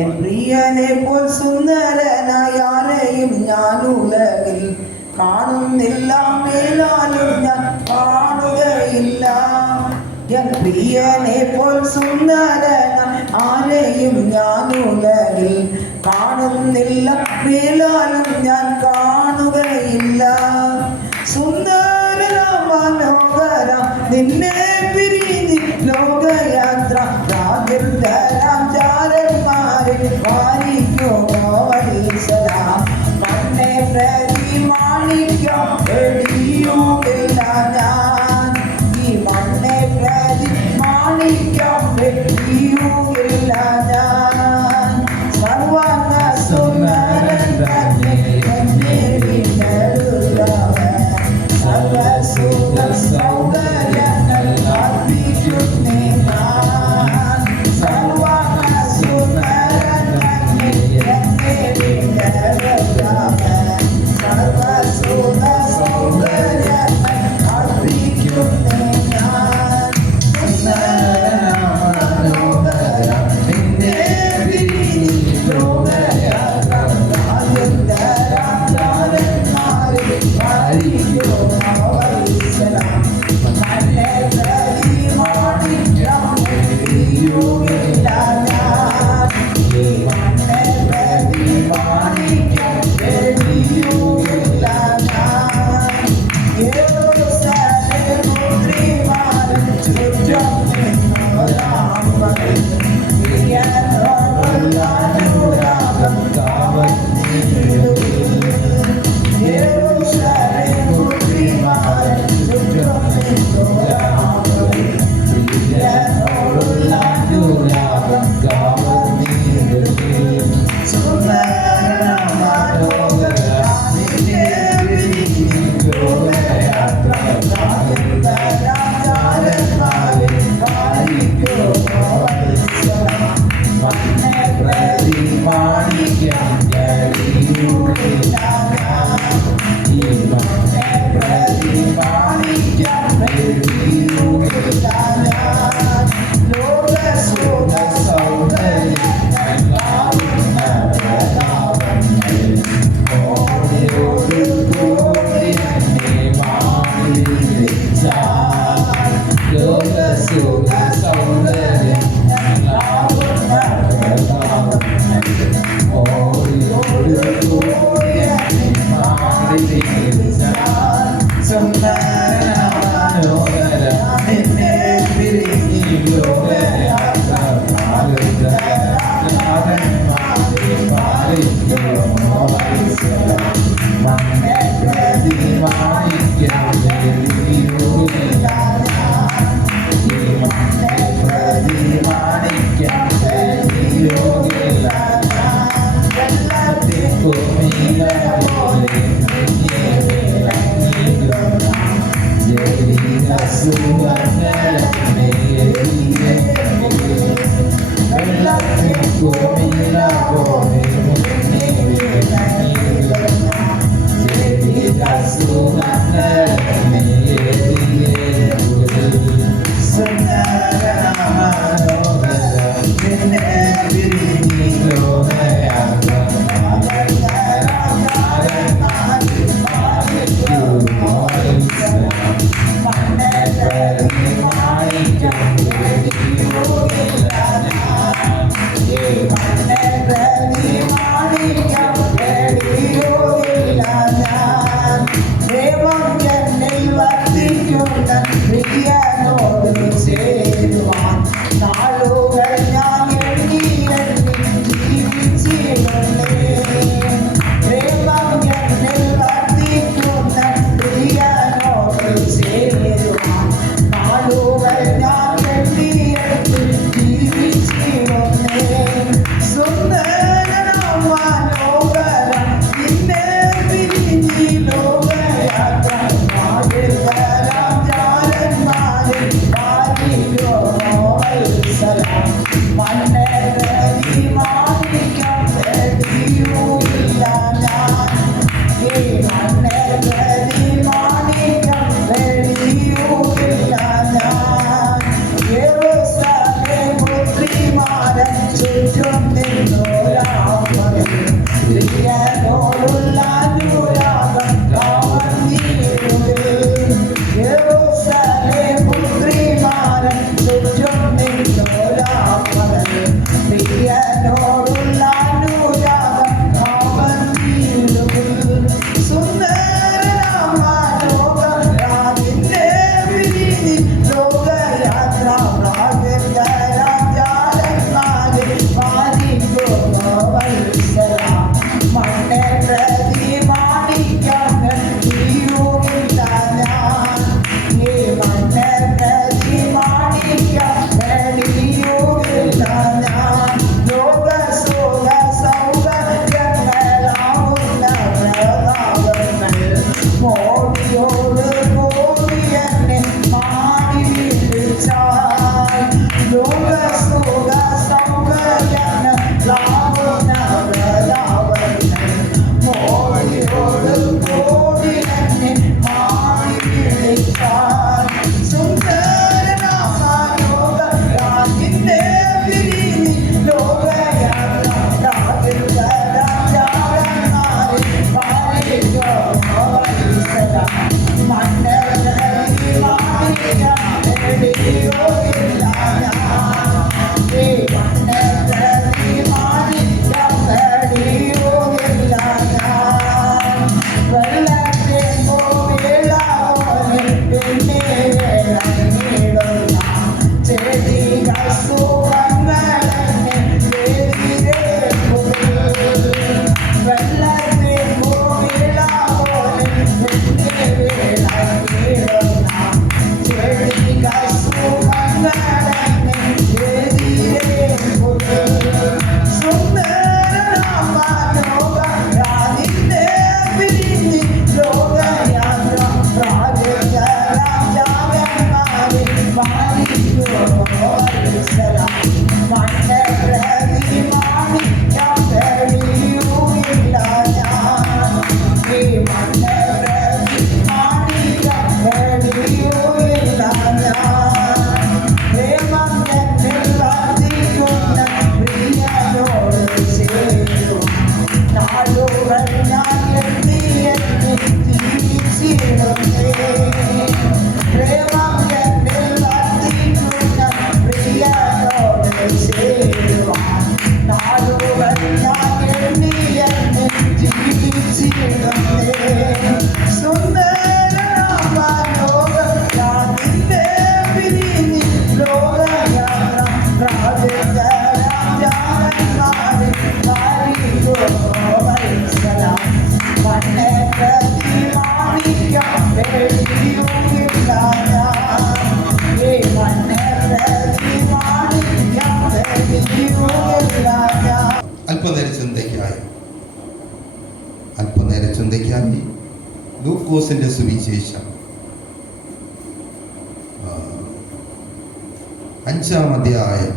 N പ്രിയനെ പോൽ സുന്ദരനായ ആരെയും ഞാൻ ഉലകിൽ കാണുന്നില്ല, മേലാലും ഞാൻ കാണുകയില്ല. എൻ പ്രിയനെ പോൽ സുന്ദരനായ ആരെയും ഞാൻ ഉലകിൽ കാണുന്നില്ല, മേലാലും ഞാൻ കാണുകയില്ല. സുന്ദര മനോഹര നിന്നെ പിരിഞ്ഞ് ലോകയാത്ര ചാരന്മാരെ വാരിക്കുമോ വത്സലാം. മണ്ണെ പ്രതി മാണിക്യം വെടിയുമില്ല ഞാൻ, ഈ മണ്ണെ പ്രതി മാണിക്യം വെടിയുമില്ല ഞാൻ. സർവ്വ സുന്ദരൻ തന്നെ എന്നെ വീണ്ടെടുത്തവൻ, സർവ്വസുഖ സൗകര്യങ്ങൾ അർപ്പിക്കുന്നേ ഞാൻ. സർവ്വ സുന്ദരൻ തന്നെ എന്നെ വീണ്ടെടുത്തവൻ, സർവ്വസുഖ സൗകര്യങ്ങൾ അർപ്പിക്കുന്നേ ഞാൻ. സുന്ദരമനോഹരം നിന്നെ പിരിഞ്ഞ് ലോകയാത്ര ചാരന്മാരെ വാരിക്കുമോ വത്സലാം. മണ്ണെ പ്രതി മാണിക്യം വെടിയുമില്ല ഞാൻ, ഈ മണ്ണെ പ്രതി മാണിക്യം വെടിയുമില്ല ഞാൻ. യെരൂശലേം പുത്രിമാരും ചുറ്റും നിന്നോരാമ്പൽ, പ്രിയനോടുള്ള അനുരാഗം കാവലിടുവിൻ. യെരൂശലേം പുത്രിമാരും ചുറ്റും നിന്നോരാമ്പൽ, പ്രിയനോടുള്ള അനുരാഗം കാവലിടുവിൻ. സുന്ദരമനോഹര നിന്നെ പിരിഞ്ഞ് ലോകയാത്ര ചാരന്മാരെ വാരിക്കുമോ വത്സലാം. മണ്ണെ പ്രതി മാണിക്യം വെടിയുമില്ല ഞാൻ, ഈ മണ്ണെ പ്രതി മാണിക്യം വെടിയുമില്ല ഞാൻ. ലോകസുഖ സൗന്ദര്യങ്ങൾ കാണുന്ന പ്രതാപങ്ങൾ ഓടിയോടി കൂടി എന്നെ മാറിച്ചാൽ. ലോകസുഖ സൗന്ദര്യങ്ങൾ കാണുന്ന പ്രതാപങ്ങൾ ഓടിയോടി കൂടി എന്നെ മാറിച്ചാൽ. സുന്ദരമനോഹര നിന്നെ പിരിഞ്ഞ് ലോകയാത്ര ചാരന്മാരെ വാരിക്കുമോ വത്സലാം. മണ്ണെ പ്രതി മാണിക്യം വെടിയുമില്ല ഞാൻ, ഈ മണ്ണെ പ്രതി മാണിക്യം വെടിയുമില്ല ഞാൻ. വെള്ളത്തിക്കു മീതെ പോലെ നിന്നെ വിളങ്ങിടുന്ന ജൈവിക സുവർണ്ണലമ്മേ എരിയേ. വെള്ളത്തിക്കു മീതെ പോലെ നിന്നെ വിളങ്ങിടുന്ന ജൈവിക സുവർണ്ണലമ്മേ എരിയേ. സുന്ദരമനോഹര നിന്നെ പിരിഞ്ഞ് ലോകയാത്ര ചാരന്മാരെ വാരിക്കുമോ വത്സലാം. മണ്ണെ പ്രതി മാണിക്യം വെടിയുമില്ല ഞാൻ, ഈ മണ്ണെ അല്പനേര ചിന്തയ്ക്കായി ലൂക്കോസിന്റെ സുവിശേഷം 5-ാം അധ്യായം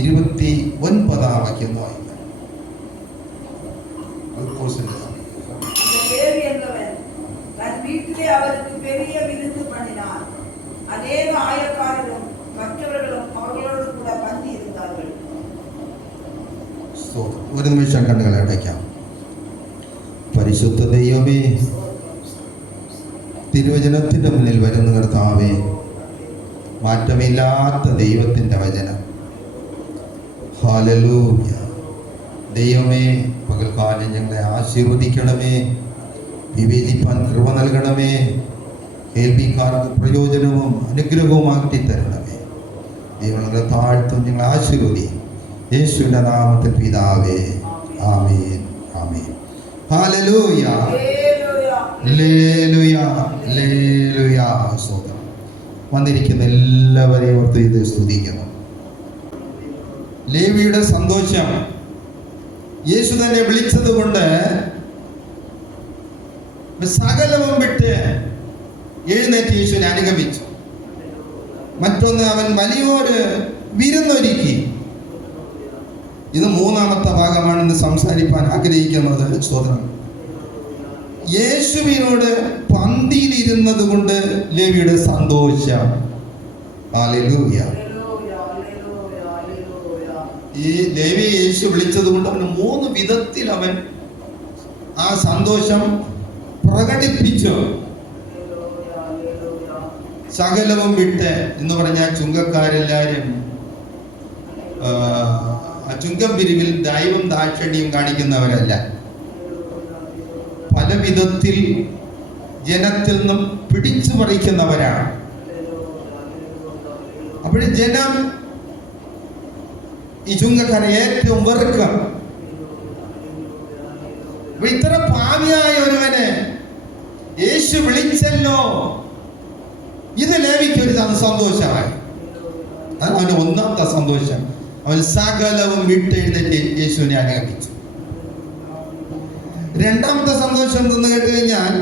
29-ാം വാക്യം വായിക്കാം. ലൂക്കോസിന്റെ வீட்டிலே அவருக்கு பெரிய விருந்து பண்ணினார். அநேக ஆயக்காரரும் மற்றவர்களும் அவர்களோடு கூட பந்தி இருந்தார்கள். ഒരു നിമിഷം കണ്ണുകളെ അടയ്ക്കാം. പരിശുദ്ധ ദൈവമേ, തിരുവചനത്തിന്റെ മുന്നിൽ വരുന്ന കർത്താവേ, മാറ്റമില്ലാത്ത ദൈവത്തിന്റെ വചനം. ഹല്ലേലൂയ. ദൈവമേ, പകൽക്കാലം ഞങ്ങളെ ആശീർവദിക്കണമേ, വിവേചിപ്പാൻ കൃപ നൽകണമേ, കേൾവിക്കാർക്ക് പ്രയോജനവും അനുഗ്രഹവുമാക്കി തരണമേ. ദൈവങ്ങളെ താഴ്ത്തും ഞങ്ങളെ ആശീർവദിക്കും. യേശുവിന്റെ നാമത്തിൽ പിതാവേ, ആമേൻ, ആമേൻ. ഹല്ലേലൂയ, ഹല്ലേലൂയ, ഹല്ലേലൂയ. സ്തോത്രം. വന്നിരിക്കുന്ന എല്ലാവരെയും ഓർത്ത് ഇത് സ്തുതിക്കുന്നു. ലേവിയുടെ സന്തോഷം യേശു തന്നെ വിളിച്ചത് കൊണ്ട് സകലവും വിട്ട് എഴുന്നേറ്റ് യേശുവിനെ അനുഗമിച്ചു. മറ്റൊന്ന്, അവൻ വലിയൊരു വിരുന്നൊരുക്കി. ഇത് 3-ാമത്തെ ഭാഗമാണ് ഇന്ന് സംസാരിക്കാൻ ആഗ്രഹിക്കുന്നത്. സ്തോത്രം. യേശുവിനോട് പന്തിയിലിരുന്നത് കൊണ്ട് ലേവിയുടെ സന്തോഷം. ഹല്ലേലൂയ. ഈ ലേവി യേശു വിളിച്ചത് കൊണ്ട് അവന് 3 വിധത്തിൽ അവൻ ആ സന്തോഷം പ്രകടിപ്പിച്ചു. സകലവും വിട്ട് എന്ന് പറഞ്ഞാൽ ചുങ്കക്കാരെല്ലാരും ചുങ്കം പിരിവിൽ ദൈവം ദാക്ഷിണ്യം കാണിക്കുന്നവരല്ല. പല വിധത്തിൽ ജനത്തിൽ നിന്നും പിടിച്ചു പറിക്കുന്നവരാണ്. അപ്പോൾ ജനം ഈ ചുങ്കക്കാരെ ഏറ്റവും വെറുക്കും. ഇത്ര പാപിയായ ഒരുവനെ യേശു വിളിച്ചല്ലോ, ഇത് ലേവിക്ക് ഒരു സന്തോഷമായി. അതാണ് അവന്റെ 1-ാമത്തെ സന്തോഷം. അവൻ സകലവും വിട്ടെഴുന്നേറ്റ് യേശുവിനെ അനുഗമിച്ചു. 2-ാമത്തെ സന്തോഷം എന്തെന്ന് കേട്ട് കഴിഞ്ഞാൽ,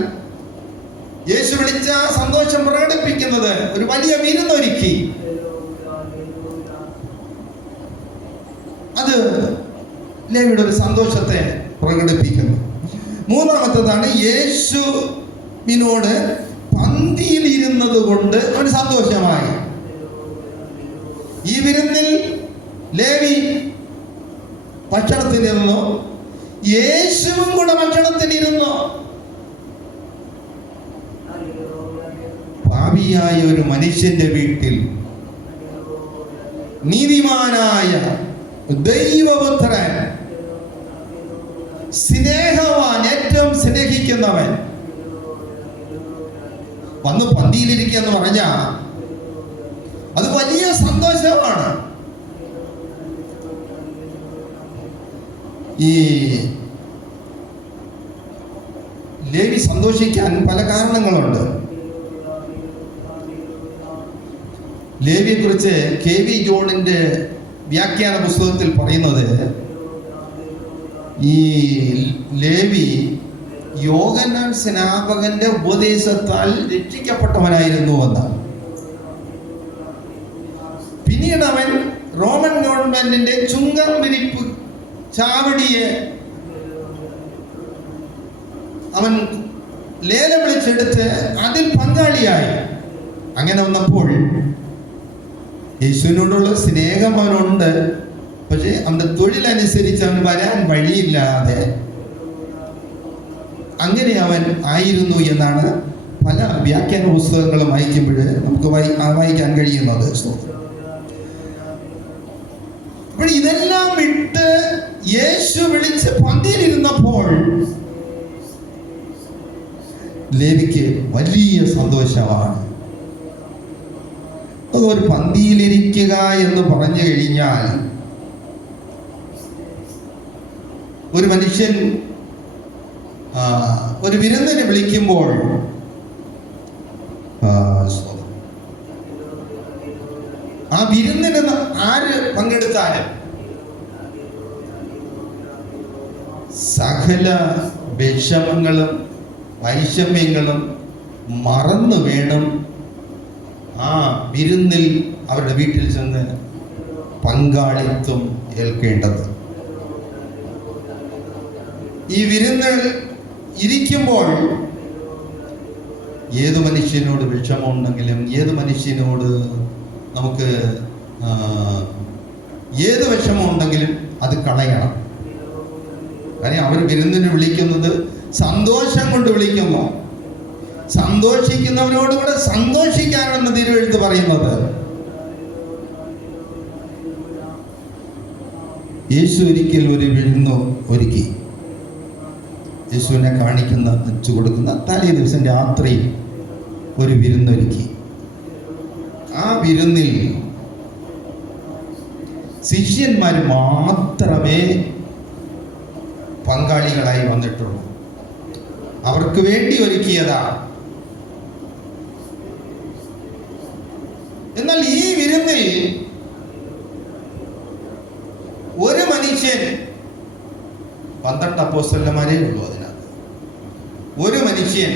യേശു വിളിച്ച ആ സന്തോഷം പ്രകടിപ്പിക്കുന്നത് ഒരു വലിയ വിരുന്നൊരുക്കി. അത് ലേവിയുടെ ഒരു സന്തോഷത്തെ പ്രകടിപ്പിക്കുന്നു. 3-ാമത്തേതാണ് യേശുവിനോട് പന്തിയിൽ ഇരുന്നത് കൊണ്ട് അവന് സന്തോഷമായി. ഈ വിരുന്നിൽ ലേവി ഭക്ഷണത്തിനിരുന്നു, യേശുവും കൂടെ ഭക്ഷണത്തിനിരുന്നു. പാപിയായ ഒരു മനുഷ്യന്റെ വീട്ടിൽ നീതിമാനായ ദൈവപുത്രൻ, സ്നേഹവാൻ, ഏറ്റവും സ്നേഹിക്കുന്നവൻ വന്ന് പന്തിയിലിരിക്കുക എന്ന് പറഞ്ഞാൽ അത് വലിയ സന്തോഷമാണ്. ഈ ലേവി സന്തോഷിക്കാൻ പല കാരണങ്ങളുണ്ട്. ലേവിയെ കുറിച്ച് KV ജോണിന്റെ വ്യാഖ്യാന പുസ്തകത്തിൽ പറയുന്നത്, ഈ ലേവി യോഹന്നാൻ സ്നാപകന്റെ ഉപദേശത്താൽ രക്ഷിക്കപ്പെട്ടവനായിരുന്നു എന്നാണ്. പിന്നീട് അവൻ റോമൻ ഗവൺമെന്റിന്റെ ചുങ്കം പിരിപ്പ് ചാവടിയെ അവൻ ലേലം വിളിച്ചെടുത്ത് അതിൽ പങ്കാളിയായി. അങ്ങനെ വന്നപ്പോൾ യേശുവിനോടുള്ള സ്നേഹം അവനുണ്ട്, പക്ഷെ അവന്റെ തൊഴിലനുസരിച്ച് അവന് വരാൻ വഴിയില്ലാതെ അങ്ങനെ അവൻ ആയിരുന്നു എന്നാണ് പല വ്യാഖ്യാന പുസ്തകങ്ങളും വായിക്കുമ്പോൾ നമുക്ക് വായിക്കാൻ കഴിയുന്നത്. അപ്പോൾ ഇതെല്ലാം വിട്ട് വിളിച്ച് പന്തിയിലിരുന്നപ്പോൾ ലേവിക്ക് വലിയ സന്തോഷമാണ്. അതൊരു പന്തിയിലിരിക്കുക എന്ന് പറഞ്ഞു കഴിഞ്ഞാൽ, ഒരു മനുഷ്യൻ ഒരു വിരുന്നിനെ വിളിക്കുമ്പോൾ ആ വിരുന്നിന് ആര് പങ്കെടുത്താലും സകല വിഷമങ്ങളും വൈഷമ്യങ്ങളും മറന്നു വേണം ആ വിരുന്നിൽ അവരുടെ വീട്ടിൽ ചെന്ന് പങ്കാളിത്തം ഏൽക്കേണ്ടത്. ഈ വിരുന്നിൽ ഇരിക്കുമ്പോൾ ഏത് മനുഷ്യനോട് വിഷമമുണ്ടെങ്കിലും, ഏത് മനുഷ്യനോട് നമുക്ക് ഏത് വിഷമമുണ്ടെങ്കിലും അത് കളയണം. കാര്യം അവർ വിരുന്നിന് വിളിക്കുന്നത് സന്തോഷം കൊണ്ട് വിളിക്കുന്നു. സന്തോഷിക്കുന്നവരോട് കൂടെ സന്തോഷിക്കാനാണ് തിരുവെഴുത്ത് പറയുന്നത്. യേശു ഒരിക്കൽ ഒരു വിരുന്ന് ഒരുക്കി. യേശുവിനെ കാണിക്കുന്ന വെച്ചു കൊടുക്കുന്ന തലേ ദിവസം രാത്രി ഒരു വിരുന്നൊരുക്കി. ആ വിരുന്നിൽ ശിഷ്യന്മാർ മാത്രമേ പങ്കാളികളായി വന്നിട്ടുള്ളൂ. അവർക്ക് വേണ്ടി ഒരുക്കിയതാ. എന്നാൽ ഈ വിരുന്നിൽ ഒരു മനുഷ്യൻ, 12 അപ്പോസ്തലന്മാരേ ഉള്ളൂ അതിനകത്ത്, ഒരു മനുഷ്യൻ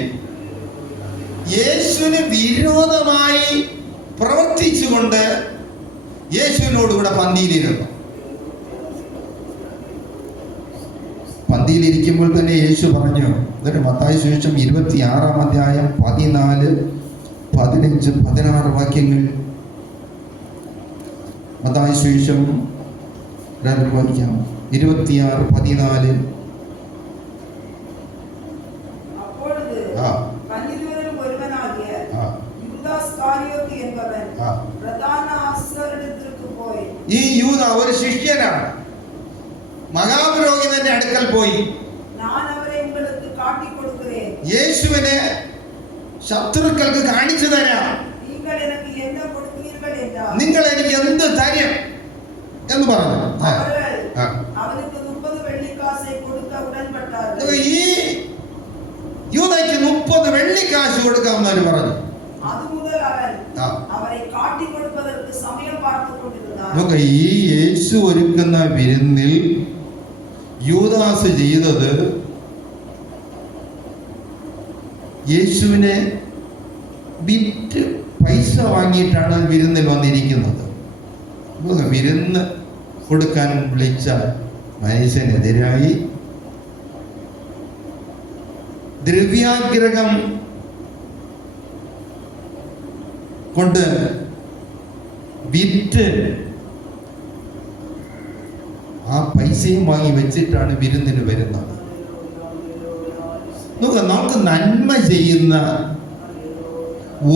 യേശുവിന് വിരോധമായി പ്രവർത്തിച്ചുകൊണ്ട് യേശുവിനോടുകൂടെ പന്തിയിലിരുന്നു. പന്തിയിലിരിക്കുമ്പോൾ തന്നെ യേശു പറഞ്ഞു, ഇതൊരു മത്തായി സുവിശേഷം 26-ാം അധ്യായം 14, 15, 16 വാക്യങ്ങൾ. മത്തായി സുവിശേഷം വായിക്കാം. 26, 14. ഈ യൂദ ഒരു ശിഷ്യനാണ്. മഹാപുരോഹിതന്റെ അടുക്കൽ പോയി, യേശുവിനെ ശത്രുക്കൾക്ക് കാണിച്ചു തരാം, നിങ്ങൾ എനിക്ക് എന്ത് തരും എന്ന് പറഞ്ഞു. ഈ യൂദയ്ക്ക് 30 വെള്ളിക്കാശ് കൊടുക്കാമെന്ന് പറഞ്ഞു. നമുക്ക് ഈ യേശു ഒരുക്കുന്ന വിരുന്നിൽ യൂദാസ് ചെയ്തത്, യേശുവിനെ വിറ്റ് പൈസ വാങ്ങിയിട്ടാണ് വിരുന്നിൽ വന്നിരിക്കുന്നത്. വിരുന്ന് കൊടുക്കാൻ വിളിച്ച മനുഷ്യനെതിരായി ദ്രവ്യാഗ്രഹം കൊണ്ട് വിറ്റ് ആ പൈസയും വാങ്ങി വെച്ചിട്ടാണ് വിരുന്നിന് വരുന്നത്. നമുക്ക് നന്മ ചെയ്യുന്ന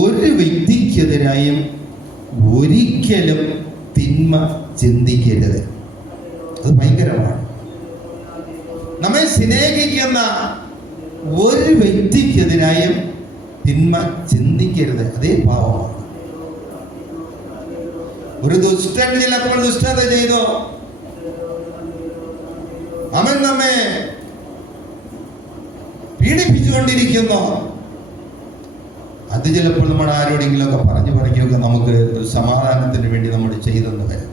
ഒരു വ്യക്തിക്കെതിരായും ഒരിക്കലും തിന്മ ചിന്തിക്കരുത്. അത് ഭയങ്കരമാണ്. നമ്മെ സ്നേഹിക്കുന്ന ഒരു വ്യക്തിക്കെതിരായും തിന്മ ചിന്തിക്കരുത്. അതേ പാവമാണ്. ഒരു ദുഷ്ടൻ ചിലപ്പോൾ ദുഷ്ടത ചെയ്തോ, അവൻ നമ്മെ പീഡിപ്പിച്ചുകൊണ്ടിരിക്കുന്നു, അത് ചിലപ്പോൾ നമ്മൾ ആരോടെങ്കിലും ഒക്കെ പറഞ്ഞു പറയുകയൊക്കെ നമുക്ക് ഒരു സമാധാനത്തിന് വേണ്ടി നമ്മൾ ചെയ്തെന്ന് വരും.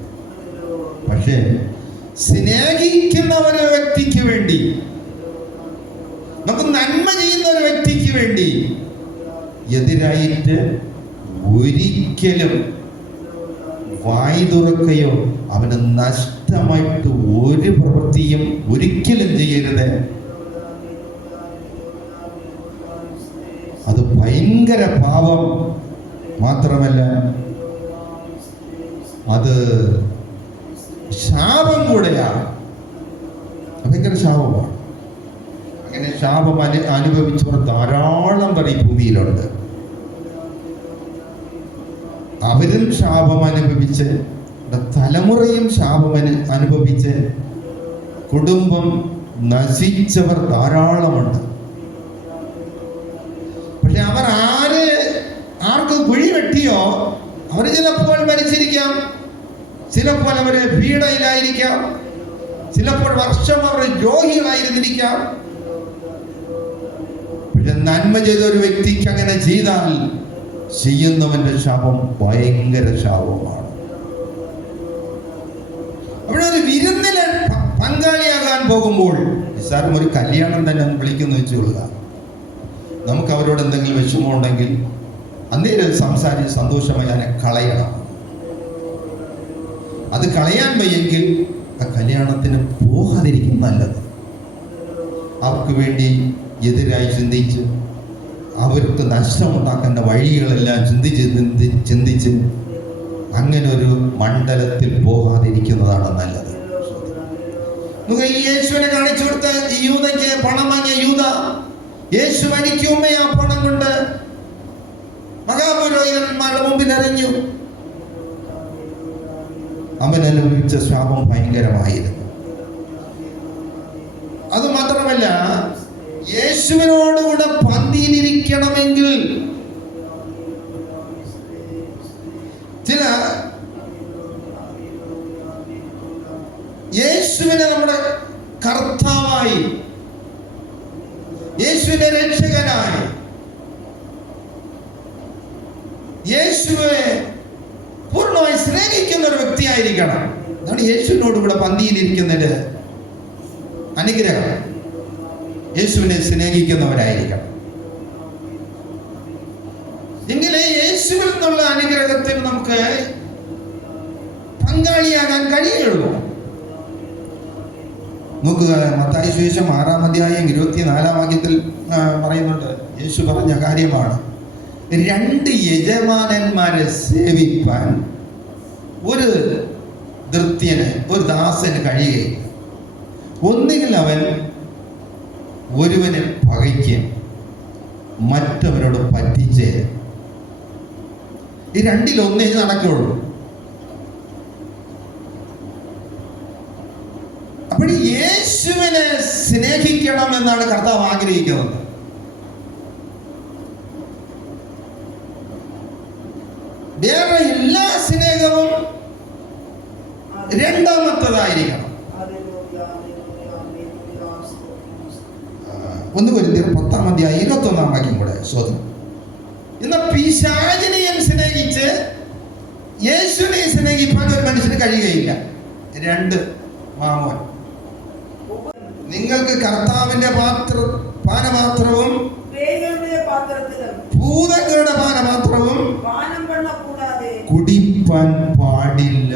പക്ഷേ സ്നേഹിക്കുന്ന ഒരു വ്യക്തിക്ക് വേണ്ടി, നമുക്ക് നന്മ ചെയ്യുന്ന ഒരു വ്യക്തിക്ക് വേണ്ടി എതിരായിട്ട് ഒരിക്കലും വായി തുറക്കുകയോ അവന് നഷ്ടമായിട്ട് ഒരു പ്രവൃത്തിയും ഒരിക്കലും ചെയ്യരുത്. അത് ഭയങ്കര പാപം മാത്രമല്ല, അത് ശാപം കൂടെയാണ്. ഭയങ്കര ശാപമാണ്. അങ്ങനെ ശാപം അനുഭവിച്ചവർ ധാരാളം പേർ ഈ ഭൂമിയിലുണ്ട്. അവരും ശാപം അനുഭവിച്ച്, തലമുറയും ശാപം അനുഭവിച്ച്, കുടുംബം നശിച്ചവർ ധാരാളമുണ്ട്. പക്ഷെ അവർ ആർക്ക് കുഴി വെട്ടിയോ അവർ ചിലപ്പോൾ മരിച്ചിരിക്കാം, ചിലപ്പോൾ അവര് പീഡയിലായിരിക്കാം, ചിലപ്പോൾ വർഷം അവർ രോഗികളായിരുന്നിരിക്കാം. പക്ഷെ നന്മ ചെയ്ത ഒരു വ്യക്തിക്ക് അങ്ങനെ ചെയ്താൽ ചെയ്യുന്നവന്റെ ശാപം ഭയങ്കര ശാപമാണ്. അവിടെ ഒരു വിരുന്നില് പങ്കാളിയാകാൻ പോകുമ്പോൾ നിസ്സാരം ഒരു കല്യാണം തന്നെ വിളിക്കുന്നു വെച്ചുകൊള്ളുക. നമുക്ക് അവരോട് എന്തെങ്കിലും വിഷമമുണ്ടെങ്കിൽ അന്നേരം സംസാരിച്ച് സന്തോഷമായി അതിനെ കളയണം. അത് കളയാൻ വയ്യെങ്കിൽ ആ കല്യാണത്തിന് പോകാതിരിക്കും നല്ലത്. അവർക്ക് വേണ്ടി എതിരായി ചിന്തിച്ച് അവർക്ക് നഷ്ടമുണ്ടാക്കേണ്ട വഴികളെല്ലാം ചിന്തിച്ച് അങ്ങനെ ഒരു മണ്ഡലത്തിൽ പോകാതിരിക്കുന്നതാണ് നല്ലത്. ഈ യേശുവിനെ കാണിച്ചു കൊടുത്ത യൂദയ്ക്ക് പണം വാങ്ങിയ യൂദ, യേശു മരിക്കുമ്പേ ആ പണം കൊണ്ട് മഹാപുരോഹിതന്മാരുടെ മുമ്പിൽ എറിഞ്ഞു. അവൻ അനുഭവിച്ച ശാപം ഭയങ്കരമായിരുന്നു. അത് മാത്രമല്ല, യേശുവിനോടുകൂടെ പന്തിയിലിരിക്കണമെങ്കിൽ ചില യേശുവിനെ നമ്മുടെ കർത്താവായി, യേശുവിനെ രക്ഷകനായി, യേശുവെ പൂർണ്ണമായി സ്നേഹിക്കുന്ന ഒരു വ്യക്തിയായിരിക്കണം. അതാണ് യേശുവിനോടുകൂടെ പന്തിയിലിരിക്കുന്നതിന്റെ അനുഗ്രഹം. യേശുവിനെ സ്നേഹിക്കുന്നവരായിരിക്കണം. എങ്കിലേ യേശുവിൽ നിന്നുള്ള അനുഗ്രഹത്തിൽ നമുക്ക് പങ്കാളിയാകാൻ കഴിയുള്ളൂ. നോക്കുക, മത്തായി സുവിശേഷം 6-ാം അധ്യായം 24-ാം വാക്യത്തിൽ പറയുന്നുണ്ട്. യേശു പറഞ്ഞ കാര്യമാണ്, 2 യജമാനന്മാരെ സേവിപ്പാൻ ഒരു ദൃത്യന്, ഒരു ദാസന് കഴിയുകയില്ല. ഒന്നുകിൽ അവൻ ഒരുവനെ പകയ്ക്കും, മറ്റവനോട് പറ്റിച്ചേ. ഈ 2-ൽ-1 നടക്കുള്ളൂ. അപ്പോൾ യേശുവിനെ സ്നേഹിക്കണം എന്നാണ് കർത്താവ് ആഗ്രഹിക്കുന്നത്. വേറെ എല്ലാ സ്നേഹവും രണ്ടാമത്തതായിരിക്കണം. 1 കൊരിന്ത്യർ 10-ാം അധ്യായം 21-ാം വാക്യം കൂടെ ശോധന. എന്നാൽ പിശാചിനെയും സ്നേഹിച്ച് യേശുവിനെ സ്നേഹിപ്പാൻ ഒരു മനുഷ്യന് കഴിയുകയില്ല. 2 മാമോൻ. നിങ്ങൾക്ക് കർത്താവിന്റെ പാനപാത്രവും ഭൂതങ്ങളുടെ പാനപാത്രവും കുടിപ്പാൻ പാടില്ല.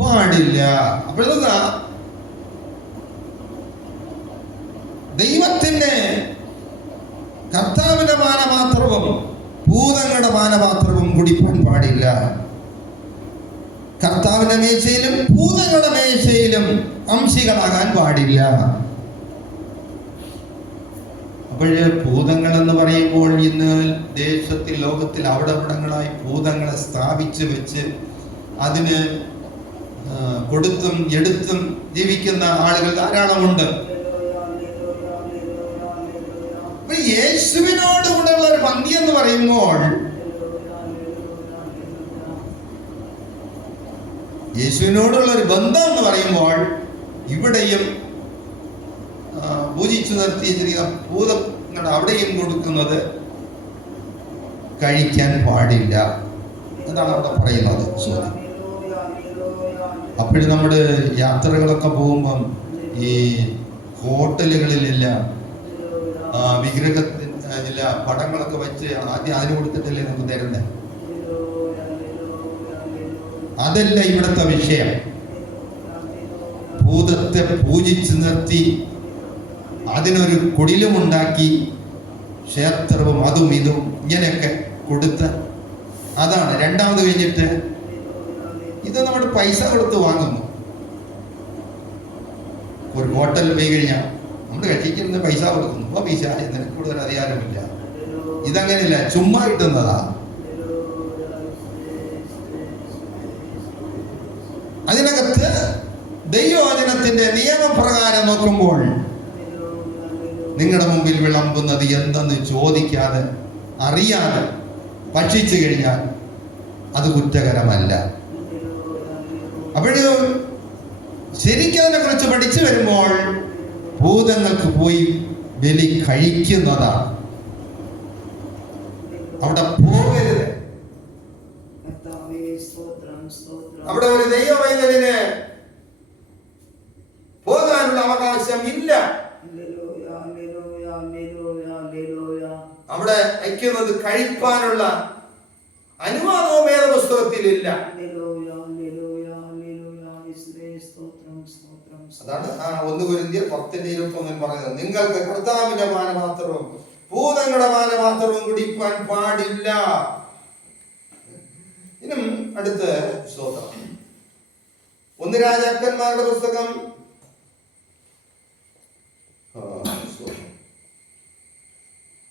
പാടില്ല. അപ്പോൾ ദൈവത്തിന്റെ കർത്താവിന്റെ പാനപാത്രവും ഭൂതങ്ങളുടെ പാനപാത്രവും കുടിപ്പാൻ പാടില്ല. കർത്താവിന്റെ മേശയിലും ഭൂതങ്ങളുടെ മേശയിലും അംശികളാകാൻ പാടില്ല. അപ്പോഴ് ഭൂതങ്ങൾ എന്ന് പറയുമ്പോൾ ഇന്ന് ദേശത്തിൽ, ലോകത്തിൽ അവിടങ്ങളായി ഭൂതങ്ങളെ സ്ഥാപിച്ച് വെച്ച് അതിന് കൊടുത്തും എടുത്തും ജീവിക്കുന്ന ആളുകൾ ധാരാളമുണ്ട്. യേശുവിനോട് കൂടെയുള്ള ഒരു പന്തി എന്ന് പറയുമ്പോൾ, യേശുവിനോടുള്ള ഒരു ബന്ധം എന്ന് പറയുമ്പോൾ, ഇവിടെയും പൂജിച്ചു നിർത്തിയിരിക്കുന്ന ഭൂതങ്ങൾ അവിടെയും കൊടുക്കുന്നത് കഴിക്കാൻ പാടില്ല എന്നാണ് അവിടെ പറയുന്നത്. അപ്പോഴും നമ്മുടെ യാത്രകളൊക്കെ പോകുമ്പം ഈ ഹോട്ടലുകളിലെല്ലാം വിഗ്രഹത്തില്ല പടങ്ങളൊക്കെ വെച്ച് ആദ്യം അതിന് കൊടുത്തിട്ടല്ലേ നമുക്ക് തരുന്നത്. അതല്ല ഇവിടുത്തെ വിഷയം. ഭൂതത്തെ പൂജിച്ചു നിർത്തി അതിനൊരു കുടിലുമുണ്ടാക്കി ക്ഷേത്രവും അതും ഇതും ഇങ്ങനെയൊക്കെ കൊടുത്ത്, അതാണ്. രണ്ടാമത് കഴിഞ്ഞിട്ട് ഇത് നമ്മൾ പൈസ കൊടുത്ത് വാങ്ങുന്നു. ഒരു ഹോട്ടലിൽ പോയി കഴിഞ്ഞാൽ നമ്മൾ കഴിക്കുന്ന പൈസ കൊടുക്കുന്നു. അപ്പോൾ പൈസ നിനക്ക് കൂടുതൽ അധികാരമില്ല. ഇതങ്ങനെയല്ല, ചുമ്മാ കിട്ടുന്നതാ. നിയമപ്രകാരം നോക്കുമ്പോൾ നിങ്ങളുടെ മുമ്പിൽ വിളമ്പുന്നത് എന്തെന്ന് ചോദിക്കാതെ അറിയാതെ ഭക്ഷിച്ചു കഴിഞ്ഞാൽ അത് കുറ്റകരമല്ല. അപ്പോഴ് ശരിക്കും അതിനെ കുറിച്ച് പഠിച്ചു വരുമ്പോൾ ഭൂതങ്ങൾക്ക് പോയി ബലി കഴിക്കുന്നതാണ്. അവിടെ പോകരുത്. അവിടെ ഒരു ദൈവവൈദ്യന് പോകാനുള്ള അവകാശം ഇല്ല. അവിടെ വയ്ക്കുന്നത് കഴിപ്പാനുള്ള അനുവാദവും വേദപുസ്തകത്തിലില്ല. അതാണ് 1 കൊരിന്ത്യർ 10:21 പറയുന്നത്, നിങ്ങൾക്ക് കർത്താവിന്റെ പാനപാത്രവും ഭൂതങ്ങളുടെ പാനപാത്രവും കുടിക്കാൻ പാടില്ല. ഇനും അടുത്ത് സ്തോത്രം 1 രാജാക്കന്മാരുടെ പുസ്തകം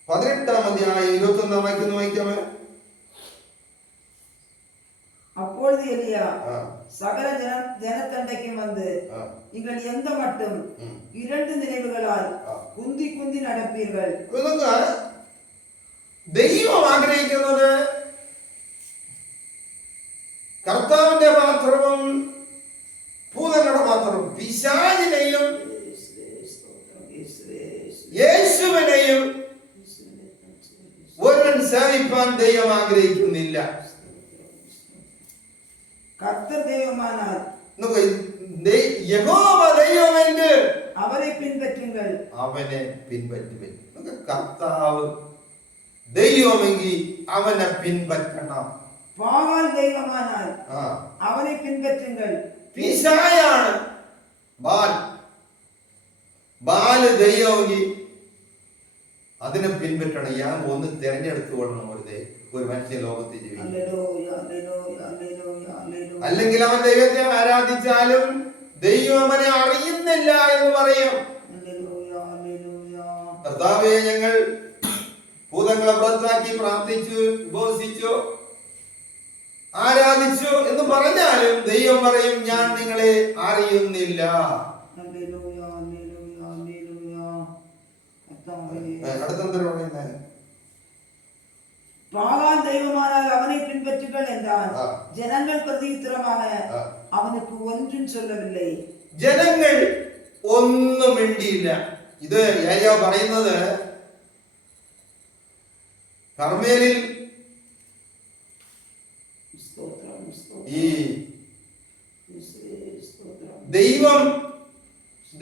18-ാം അധ്യായം 21-ാം വാക്യം വായിക്കാമേ. அப்பொழுது எலியா சகல ஜனத்தண்டைக்கும் வந்து, நீங்கள் எந்த மட்டும் 2 நினைவுகளால் குந்தி குந்தி நடப்பீர்கள். ദൈവം ആഗ്രഹിക്കുന്നത് കർത്താവിന്റെ പാത്രവും ഭൂതങ്ങളുടെ പാത്രവും പിശാചിനെയും യേശുവിനെയും ഒരുവൻ സേവിപ്പാൻ ദൈവം ആഗ്രഹിക്കുന്നില്ല. கர்த்தர் தெய்வமானார், യഹോവ ദൈവമെങ്കിൽ അവരെ പിൻപറ്റുங்கள், അവനെ പിൻപറ്റുവിൻ. കർത്താവ് ദൈവമെങ്കിൽ അവനെ പിൻപറ്റണം. பாகால் தெய்வமானார், அவனை பின்பற்றுங்கள். പിശാചാണ് ബാല് ദൈവമെങ്കിൽ അതിനെ പിൻപറ്റണം. ഞാൻ ഒന്ന് തെരഞ്ഞെടുത്തു കൊള്ളണം ഒരു മനുഷ്യ ലോകത്തിൽ ജീവിക്കും. അല്ലെങ്കിൽ അവൻ ദൈവത്തെ ആരാധിച്ചാലും ദൈവം അവനെ അറിയുന്നില്ല എന്ന് പറയും. കർത്താവേ, ഞങ്ങൾ ഭൂതങ്ങളെ പുറത്താക്കി പ്രാർത്ഥിച്ചു, ഉപവസിച്ചു, ആരാധിച്ചു എന്ന് പറഞ്ഞാലും ദൈവം പറയും, ഞാൻ നിങ്ങളെ അറിയുന്നില്ല. അടുത്തെന്താ പറയുന്നത്? பாகால் தெய்வமானால் அவனை பின்பற்றுங்கள் என்றான். ஜனங்கள் பிரதியுத்தரமாக അവനുക്ക് ഒന്നും சொல்லவில்லை. ജനങ്ങൾ ഒന്നും മിണ്ടിയില്ല. ഇത് ഏലിയാവ് പറയുന്നത് കർമ്മേലിൽ ഈ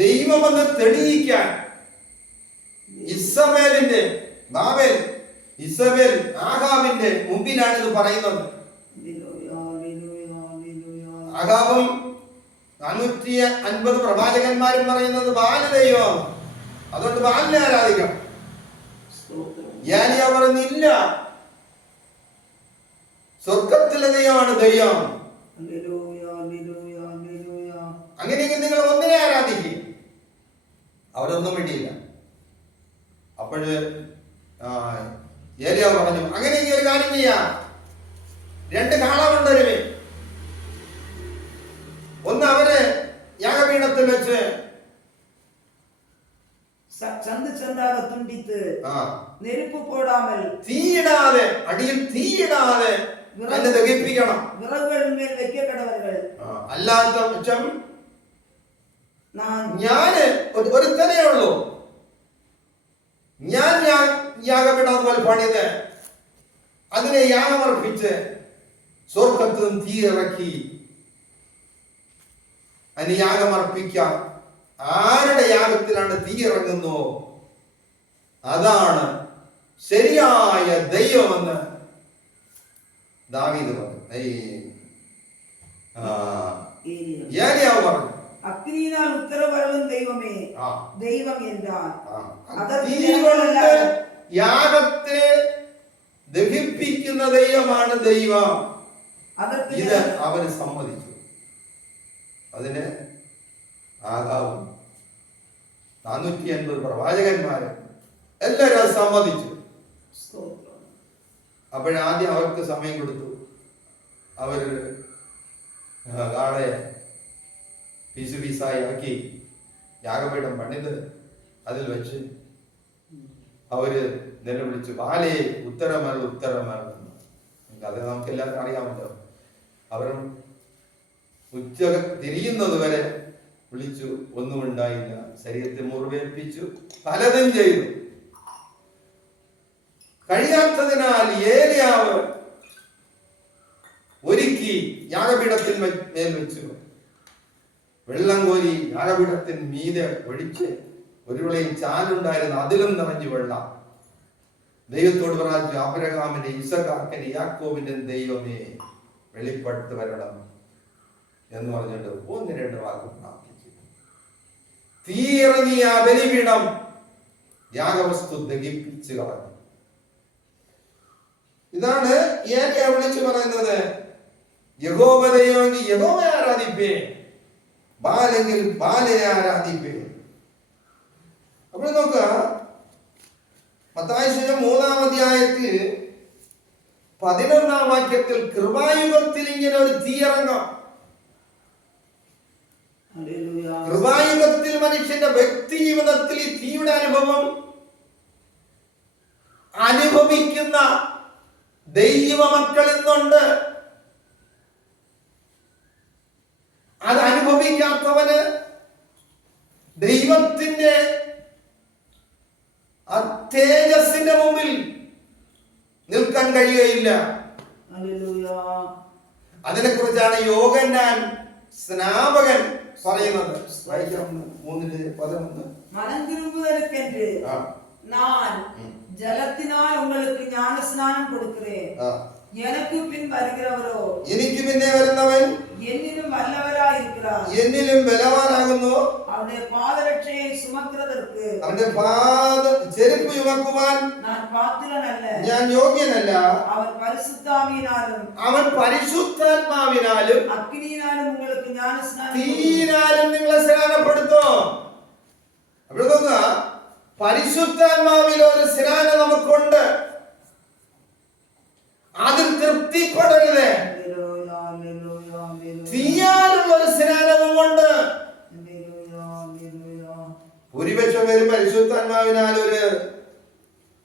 ദൈവമെന്ന് തെളിയിക്കാൻ ഇസബേൽ ആഹാബിന്റെ മുമ്പിലാണ് ഇത് പറയുന്നത്. ആഹാബും 450 പ്രവാചകന്മാരും പറയുന്നത് ബാല് ദൈവം, അതുകൊണ്ട് ബാലിനെ ആരാധിക്കാം. ഏലിയാവ് പറയുന്നില്ല, സ്വർഗത്തിലെ ദൈവമാണ് ദൈവം. അങ്ങനെയെങ്കിൽ നിങ്ങൾ ഒന്നിനെ ആരാധിക്കും. അവരൊന്നും വേണ്ടിയില്ല. അപ്പോഴ് ഏലിയാവ് പറഞ്ഞു, അങ്ങനെയെങ്കിൽ ഒരു കാര്യം ചെയ്യാം, 2 കാള കൊണ്ടുവരുവേ. ഒന്ന് അവര് യാഗപീഠത്തിൽ വെച്ച് ചന്ദാക തുണ്ടിത്ത് നെരുപ്പ് പോടാമൽ തീയിടാതെ, അടിയിൽ തീയിടാതെ അതിനെ ദഹിപ്പിക്കണം. വിറകുകളിന്മേൽ വെക്കക്കടവர்கள். അല്ലാത്ത പക്ഷം ഞാന് ഒരുത്തനേ ഉള്ളൂ, ഞാൻ യാഗപീഠം അതുപോലെ പണിത് അതിനെ യാഗമർപ്പിച്ച് സ്വർഗത്തിൽ നിന്ന് തീ ഇറക്കി അതിന് യാഗമർപ്പിക്കാം. ആരുടെ യാഗത്തിലാണ് തീ ഇറങ്ങുന്നോ അതാണ് ശരിയായ ദൈവമെന്ന് ദാവീദ് പറഞ്ഞു. ഏലിയാവ് പറഞ്ഞു, അഗ്നിയാൽ ഉത്തരവരുളും ദൈവമേ ദൈവം എന്നാൽ യാഗത്തെ ദഹിപ്പിക്കുന്ന ദൈവമാണ് ദൈവം. ഇത് അവന് സമ്മതിച്ചു. അതിന് ആകാവും 450 പ്രവാചകന്മാര് എല്ലാവരും സമ്മതിച്ചു. അപ്പോഴാദ്യം അവർക്ക് സമയം കൊടുത്തു. അവർ കാളെ പീസായി ആക്കി യാഗപീഠം പണിത് അതിൽ വെച്ച് അവര് നിലവിളിച്ചു, ബാലേ ഉത്തരമൽ ഉത്തരമൽ. അത് നമുക്ക് എല്ലാവർക്കും അറിയാമല്ലോ. അവർ ഉച്ച തിരിയുന്നത് വരെ വിളിച്ചു, ഒന്നും ഉണ്ടായില്ല. ശരീരത്തെ മുറിവേൽപ്പിച്ചു, പലതും ചെയ്തു. കഴിയാത്തതിനാൽ ഏലിയാവ് ഒരുക്കി യാഗപീഠത്തിൽ മേൽ വെച്ചു. വെള്ളം കോരി യാഗപീഠത്തിന് മീതെ ഒഴിച്ച് ഒരു വിളയും ചാലുണ്ടായിരുന്നു, അതിലും നിറഞ്ഞു വെള്ളം. ദൈവത്തോട് പറഞ്ഞു, അബ്രഹാമിന്റെ, ഇസഹാക്കിന്റെ, യാക്കോബിന്റെ ദൈവമേ വെളിപ്പെട്ട് വരണം എന്ന് പറഞ്ഞിട്ട് 1-2 വാക്ക് പ്രാർത്ഥിച്ചു. തീയിറങ്ങിയ ബലിപീഠം യാഗവസ്തു ദഹിപ്പിച്ചു കളഞ്ഞു. ഇതാണ് ഏലിയ വിളിച്ചു പറയുന്നത്, യഹോവ ദൈവമെങ്കിൽ യഹോവയെ ആരാധിപ്പേ, ബാലെങ്കിൽ ബാലയെ ആരാധിപ്പേ. അപ്പോൾ നോക്കുക, മത്തായി സുവിശേഷം 3-ാം അധ്യായത്തിൽ 11-ാം വാക്യത്തിൽ കൃപായുഗത്തിൽ ഇങ്ങനെ ഒരു തീയിറങ്ങാം. കൃപായുഗത്തിൽ മനുഷ്യന്റെ വ്യക്തി ജീവിതത്തിൽ ഈ തീയുടെ അനുഭവം അനുഭവിക്കുന്ന ദൈവ മക്കൾ ഇന്നുണ്ട്. അത് അനുഭവിക്കാത്തവന് ദൈവത്തിന്റെ ആ തേജസ്സിന്റെ മുമ്പിൽ നിൽക്കാൻ കഴിയുകയില്ല. അതിനെ കുറിച്ചാണ് യോഹന്നാൻ സ്നാപകൻ പറയുന്നത്. 3:11 மனம் திரும்புவதற்கென்று நான் ஜலத்தினால் உங்களுக்கு ஞானஸ்நானம் கொடுக்கிறேன். எனக்கு பின் வருகிறவரோ, എനിക്ക് പിന്നെ വരുന്നവൻ എന്നിലും വല്ലവരായി இருக்கிறார், എന്നിലും ബലവാനാകുന്നു. അവന്റെ പാദരക്ഷയെ സുമക്കുന്നതற்கு അവന്റെ ചെരുപ്പ് ചുമക്കുവാൻ ഞാൻ യോഗ്യനല്ല. അവൻ പരിശുദ്ധാത്മാവിനാലും അഗ്നിയിനാലും നിങ്ങൾക്ക് ജ്ഞാനസ്നാനം തീയിനാലും നിങ്ങളെ സ്നാനപ്പെടുത്തും. അപ്പോൾ നോക്കുക, പരിശുദ്ധാത്മാവിൽ ഒരു സ്നാനം നമുക്കുണ്ട്. അതിൽ തൃപ്തിപ്പെടരുത്. തീയാലുള്ള ഒരു സ്നാനവുമുണ്ട്. ഭൂരിപക്ഷം പേരും പരിശുദ്ധാത്മാവിനാൽ ഒരു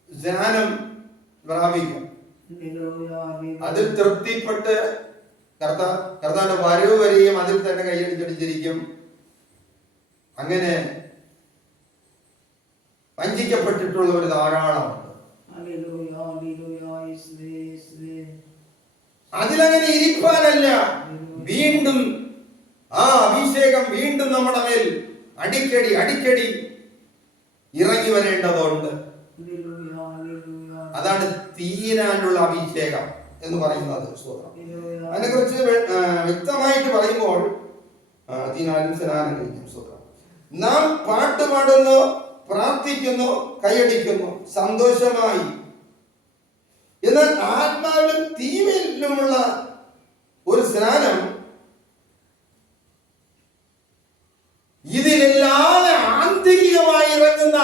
സ്നാനം പ്രാപിക്കും. അതിൽ തൃപ്തിപ്പെട്ട് കർത്താവിന്റെ വരവ് വരെയും അതിൽ തന്നെ കൈയടിച്ചടിച്ചിരിക്കും. അങ്ങനെ വഞ്ചിക്കപ്പെട്ടിട്ടുള്ളവർ ധാരാളമുണ്ട്. അതിലങ്ങനെ ഇരിപ്പാനല്ല, വീണ്ടും ആ അഭിഷേകം വീണ്ടും നമ്മുടെ മേൽ അടിക്കടി ഇറങ്ങി വരേണ്ടതുണ്ട്. അതാണ് തീയിനാനുള്ള അഭിഷേകം എന്ന് പറയുന്നത്. അതിനെ കുറിച്ച് വ്യക്തമായിട്ട് പറയുമ്പോൾ തീനാലും സ്നാനം കഴിക്കും. നാം പാട്ടുപാടുന്നു, പ്രാർത്ഥിക്കുന്നു, കൈയടിക്കുന്നു സന്തോഷമായി. എന്നാൽ ആത്മാവിലും തീയിലുമുള്ള ഒരു സ്നാനം ഇതിലെല്ലാതെ ആന്തരികമായി ഇറങ്ങുന്ന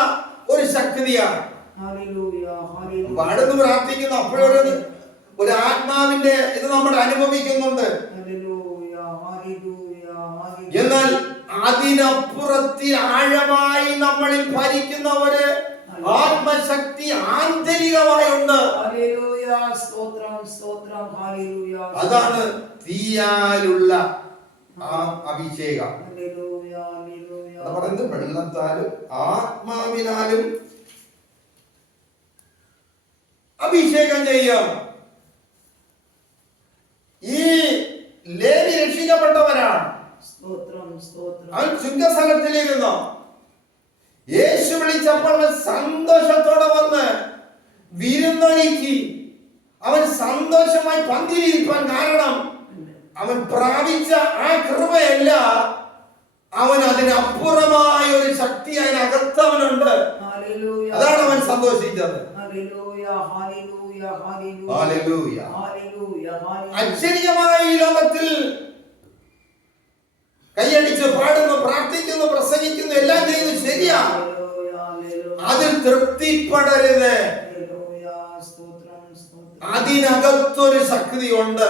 ഒരു ശക്തിയാണ്. പാടുന്നു, പ്രാർത്ഥിക്കുന്നു, അപ്പോഴൊരു ഒരു ആത്മാവിന്റെ ഇത് നമ്മൾ അനുഭവിക്കുന്നുണ്ട്. എന്നാൽ അതിനപ്പുറത്തിൽ ആഴമായി നമ്മളിൽ ഭരിക്കുന്ന ഒരു ആത്മശക്തി ആന്തരികമായുണ്ട്. അതാണ് തീയാലുള്ള ആ അഭിഷേകം. പറയുന്നത് വെള്ളത്താലും ആത്മാവിനാലും അഭിഷേകം ചെയ്യാം. ഈ ലേവി രക്ഷിക്കപ്പെട്ടവരാണ്. അവൻ ചുങ്കസ്ഥലത്തിലിരുന്നു. യേശു വിളിച്ചപ്പോൾ അവൻ സന്തോഷത്തോടെ വന്ന് വിരുന്നൊരുക്കി. അവൻ സന്തോഷമായി പന്തിരിക്കാൻ കാരണം അവൻ പ്രാപിച്ച ആ കൃപയല്ല, അവൻ അതിനപ്പുറമായ ഒരു ശക്തി അതിനകത്തവനുണ്ട്. അതാണ് അവൻ സന്തോഷിച്ചത്. അക്ഷരീയമായ ഈ ലോകത്തിൽ കൈയടിച്ച് പാടുന്നു, പ്രാർത്ഥിക്കുന്നു, പ്രസംഗിക്കുന്നു, എല്ലാം ചെയ്യുന്നു, ശരിയാണ്. അതിൽ തൃപ്തിപ്പെടരുത്. അതിനകത്തൊരു ശക്തിയുണ്ട്.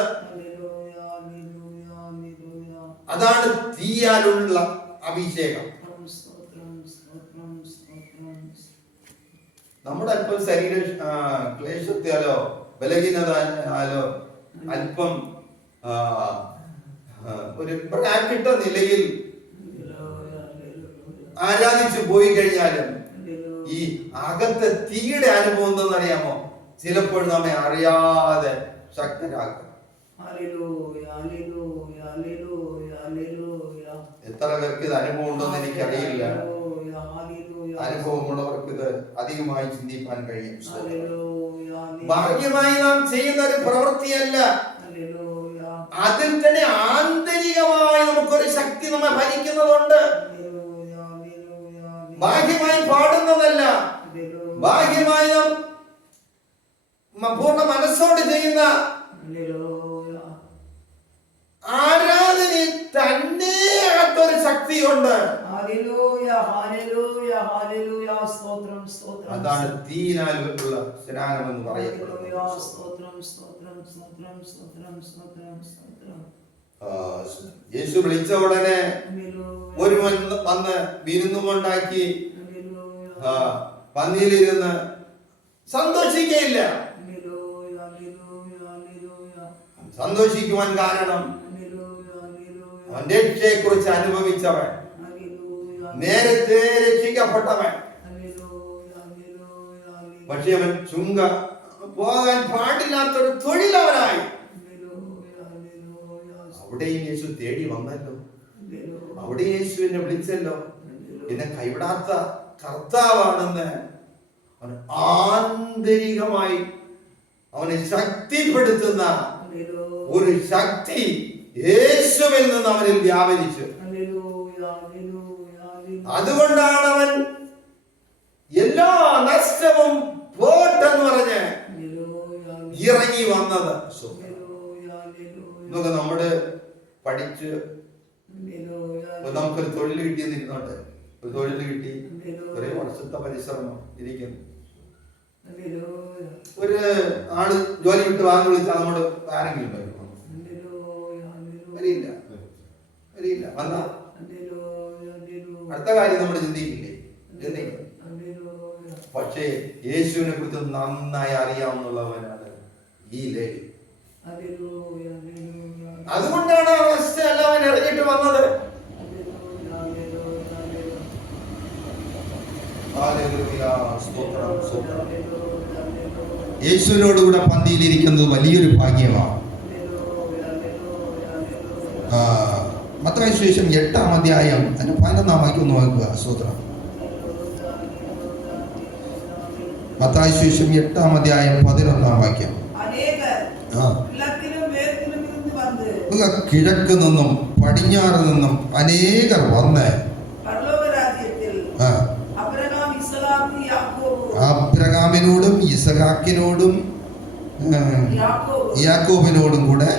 അതാണ് തീയാലുള്ള അഭിഷേകം. നമ്മുടെ അല്പം ശരീര ക്ലേശത്താലോ ബലഹീനതയാലോ അല്പം ഒരു ബ്രാക്കിട്ട നിലയിൽ ആരാധിച്ചു പോയി കഴിഞ്ഞാലും ഈ അകത്തെ തീയുടെ അനുഭവം എന്തെന്നറിയാമോ? ചിലപ്പോൾ നമ്മെ അറിയാതെ ശക്തരാക്കും. എത്ര പേർക്ക് ഇത് അനുഭവം ഉണ്ടെന്ന് എനിക്കറിയില്ല. അനുഭവമുള്ളവർക്ക് ഇത് അധികമായി ചിന്തിക്കാൻ കഴിയും. ഭാഗ്യമായി നാം ചെയ്യുന്ന ഒരു പ്രവൃത്തിയല്ല, അതിൽ തന്നെ ആന്തരികമായി നമുക്കൊരു ശക്തി നമ്മെ ഭരിക്കുന്നതുണ്ട്. ബാഹ്യമായി പാടുന്നതല്ല, ബാഹ്യമായി നാം പൂർണ്ണ മനസ്സോട് ചെയ്യുന്ന ആരാധനയിൽ തന്നെ അകത്തൊരു ശക്തിയുണ്ട്. അതാണ് തീനാലുള്ള സ്നാനം എന്ന് പറയപ്പെടുന്നത്. യേശു വിളിച്ച ഉടനെ ഒരുവൻ വന്ന് വിരുന്നുമുണ്ടാക്കി പന്നിയിലിരുന്ന് സന്തോഷിക്കയില്ല. സന്തോഷിക്കുവാൻ കാരണം അവൻ രക്ഷയെ കുറിച്ച് അനുഭവിച്ചവൻ, നേരത്തെ രക്ഷിക്കപ്പെട്ടവൻ. പക്ഷെ അവൻ പോകാൻ പാടില്ലാത്തൊരു തൊഴിലവനായി. അവിടെയും യേശു തേടി വന്നല്ലോ, അവിടെ യേശുവിനെ വിളിച്ചല്ലോ. എന്നെ കൈവിടാത്ത കർത്താവാണെന്ന് അവൻ ആന്തരികമായി അവനെ ശക്തിപ്പെടുത്തുന്ന ഒരു ശക്തി യേശുവിൽ നിന്ന് അവനിൽ വ്യാപരിച്ചു. അതുകൊണ്ടാണ് അവൻ എല്ലാ നഷ്ടവും പോട്ടെന്ന് പറഞ്ഞ് ഇറങ്ങി വന്നത്. ഇതൊക്കെ നമ്മുടെ പഠിച്ച് നമുക്കൊരു തൊഴിൽ കിട്ടിയെന്നിരുന്നോട്ടെ, ഒരു തൊഴിൽ കിട്ടി, ഒരേ വർഷത്തെ പരിശ്രമം ഇരിക്കുന്നു. ഒരു ആള് ജോലി വിട്ട് വാങ്ങി വിളിച്ചാൽ നമ്മുടെ ആരെങ്കിലും വരില്ല, വരില്ല. വന്നാ അടുത്ത കാര്യം നമ്മൾ ചിന്തിക്കില്ലേ? പക്ഷേ യേശുവിനെ കുറിച്ച് നന്നായി അറിയാവുന്നവനാണ് ഈ ലേഡി. അതുകൊണ്ടാണ് അവൻ ഇറങ്ങിട്ട് വന്നത്. യേശുവിനോടുകൂടെ പന്തിയിലിരിക്കുന്നത് വലിയൊരു ഭാഗ്യമാണ്. മത്തായി സുവിശേഷം 8-ാം അധ്യായം അതിന്റെ 11-ാം വാക്യം ഒന്ന് നോക്കുക. സ്തോത്രം. മത്തായി സുവിശേഷം 8-ാം അധ്യായം 11-ാം വാക്യം. കിഴക്ക് നിന്നും പടിഞ്ഞാറ് നിന്നും അനേകർ വന്ന് അബ്രഹാമിനോടും ഇസഹാക്കിനോടും യാക്കോബിനോടും കൂടെ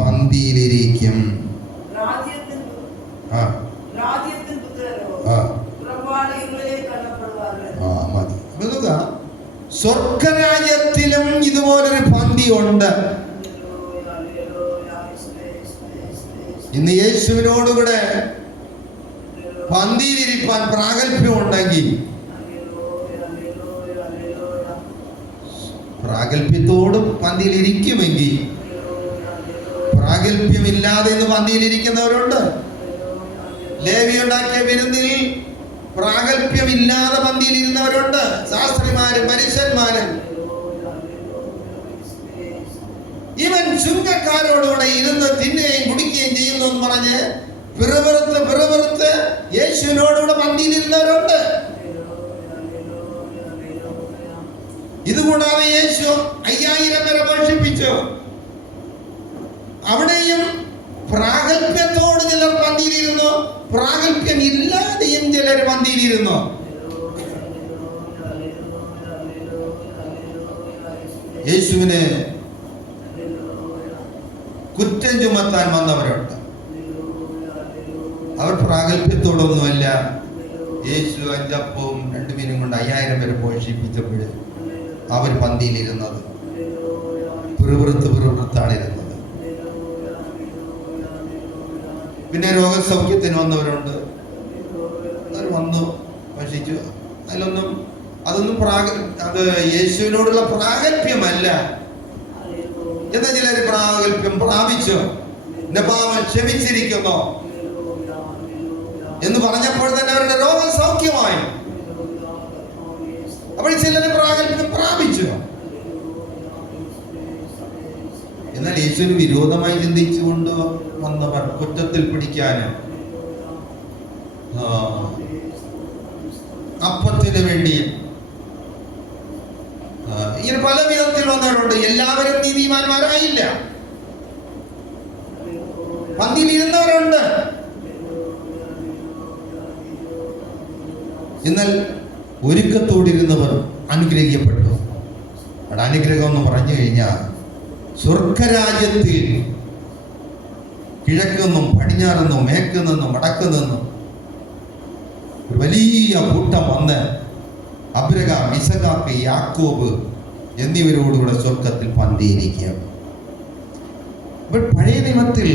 പന്തിയിലിരിക്കും. സ്വർഗരാജ്യത്തിലും ഇതുപോലൊരു പന്തി ഉണ്ട്. ഇന്ന് യേശുവിനോടുകൂടെ പന്തിയിലിരിപ്പാൻ പ്രാഗൽഭ്യം ഉണ്ടെങ്കിൽ, പ്രാഗൽഭ്യത്തോടും പന്തിയിലിരിക്കുമെങ്കിൽ, പ്രാഗൽഭ്യമില്ലാതെ ഇന്ന് പന്തിയിലിരിക്കുന്നവരുണ്ട്. ലേവി ഉണ്ടാക്കിയ വിരുന്നിൽ പ്രാഗൽഭ്യമില്ലാതെ പന്തിയിലിരുന്നവരുണ്ട്. ശാസ്ത്രിമാരും മനുഷ്യന്മാരും. ഇവൻ ചുങ്കക്കാരോടുകൂടെ ഇരുന്ന് തിന്നുകയും കുടിക്കുകയും ചെയ്യുന്നു എന്ന് പറഞ്ഞ് പിറുപിറുത്ത് യേശുവിനോടുകൂടെ പന്തിയിലിരുന്നവരുണ്ട്. ഇതുകൂടാതെ യേശു 5000 പേരെ പോഷിപ്പിച്ചു. അവിടെയും പ്രാഗൽഭ്യത്തോട് ചിലർ പന്തിയിലിരുന്നു, പ്രാഗൽഭ്യം ഇല്ലാതെയും ചിലർ പന്തിയിലിരുന്നു. യേശുവിനെ കുറ്റം ചുമത്താൻ വന്നവരുണ്ട്. അവർ പ്രാഗൽഭ്യത്തോടൊന്നുമല്ല. യേശു 5 അപ്പവും 2 മീനും കൊണ്ട് 5000 പേരെ പോഷിപ്പിച്ചപ്പോൾ അവർ പന്തിയിലിരുന്നത് പിറുപിറുത്താണ് ഇരുന്നത്. പിന്നെ രോഗസൗഖ്യത്തിന് വന്നവരുണ്ട്. അവർ വന്നു ഭക്ഷിച്ചു, അതൊന്നും അത് യേശുവിനോടുള്ള പ്രാഗൽഭ്യമല്ല. എന്നാ ചിലർ പ്രാഗൽഭ്യം പ്രാപിച്ചു, എന്റെ പാപം ക്ഷമിച്ചിരിക്കുന്നു എന്ന് പറഞ്ഞപ്പോൾ തന്നെ അവരുടെ രോഗം സൗഖ്യമായി. അപ്പോൾ ചിലർ പ്രാഗൽഭ്യം പ്രാപിച്ചു. എന്നാൽ യേശുവിന് വിരോധമായി ചിന്തിച്ചുകൊണ്ട് വന്നവർ കുറ്റത്തിൽ പിടിക്കാനും അപ്പത്തിന് വേണ്ടിയും ഇങ്ങനെ പല വിധത്തിൽ വന്നവരുണ്ട്. എല്ലാവരും നീതിമാന്മാരായില്ല. പന്തിയിൽ ഇരുന്നവരുണ്ട്. എന്നാൽ ഒരുക്കത്തോടിരുന്നവർ അനുഗ്രഹിക്കപ്പെട്ടു. അവിടെ അനുഗ്രഹം എന്ന് പറഞ്ഞു കഴിഞ്ഞാൽ സ്വർഗരാജ്യത്തിൽ കിഴക്കുനിന്നും പടിഞ്ഞാറെന്നും മേക്ക് നിന്നും വടക്ക് നിന്നും ഒരു വലിയ കൂട്ടം വന്ന് അബ്രഹാം, ഇസഹാക്ക്, യാക്കോബ് എന്നിവരോടുകൂടെ സ്വർഗത്തിൽ പന്തിയിരിക്കുകയാണ്. അപ്പോൾ പഴയ നിയമത്തിൽ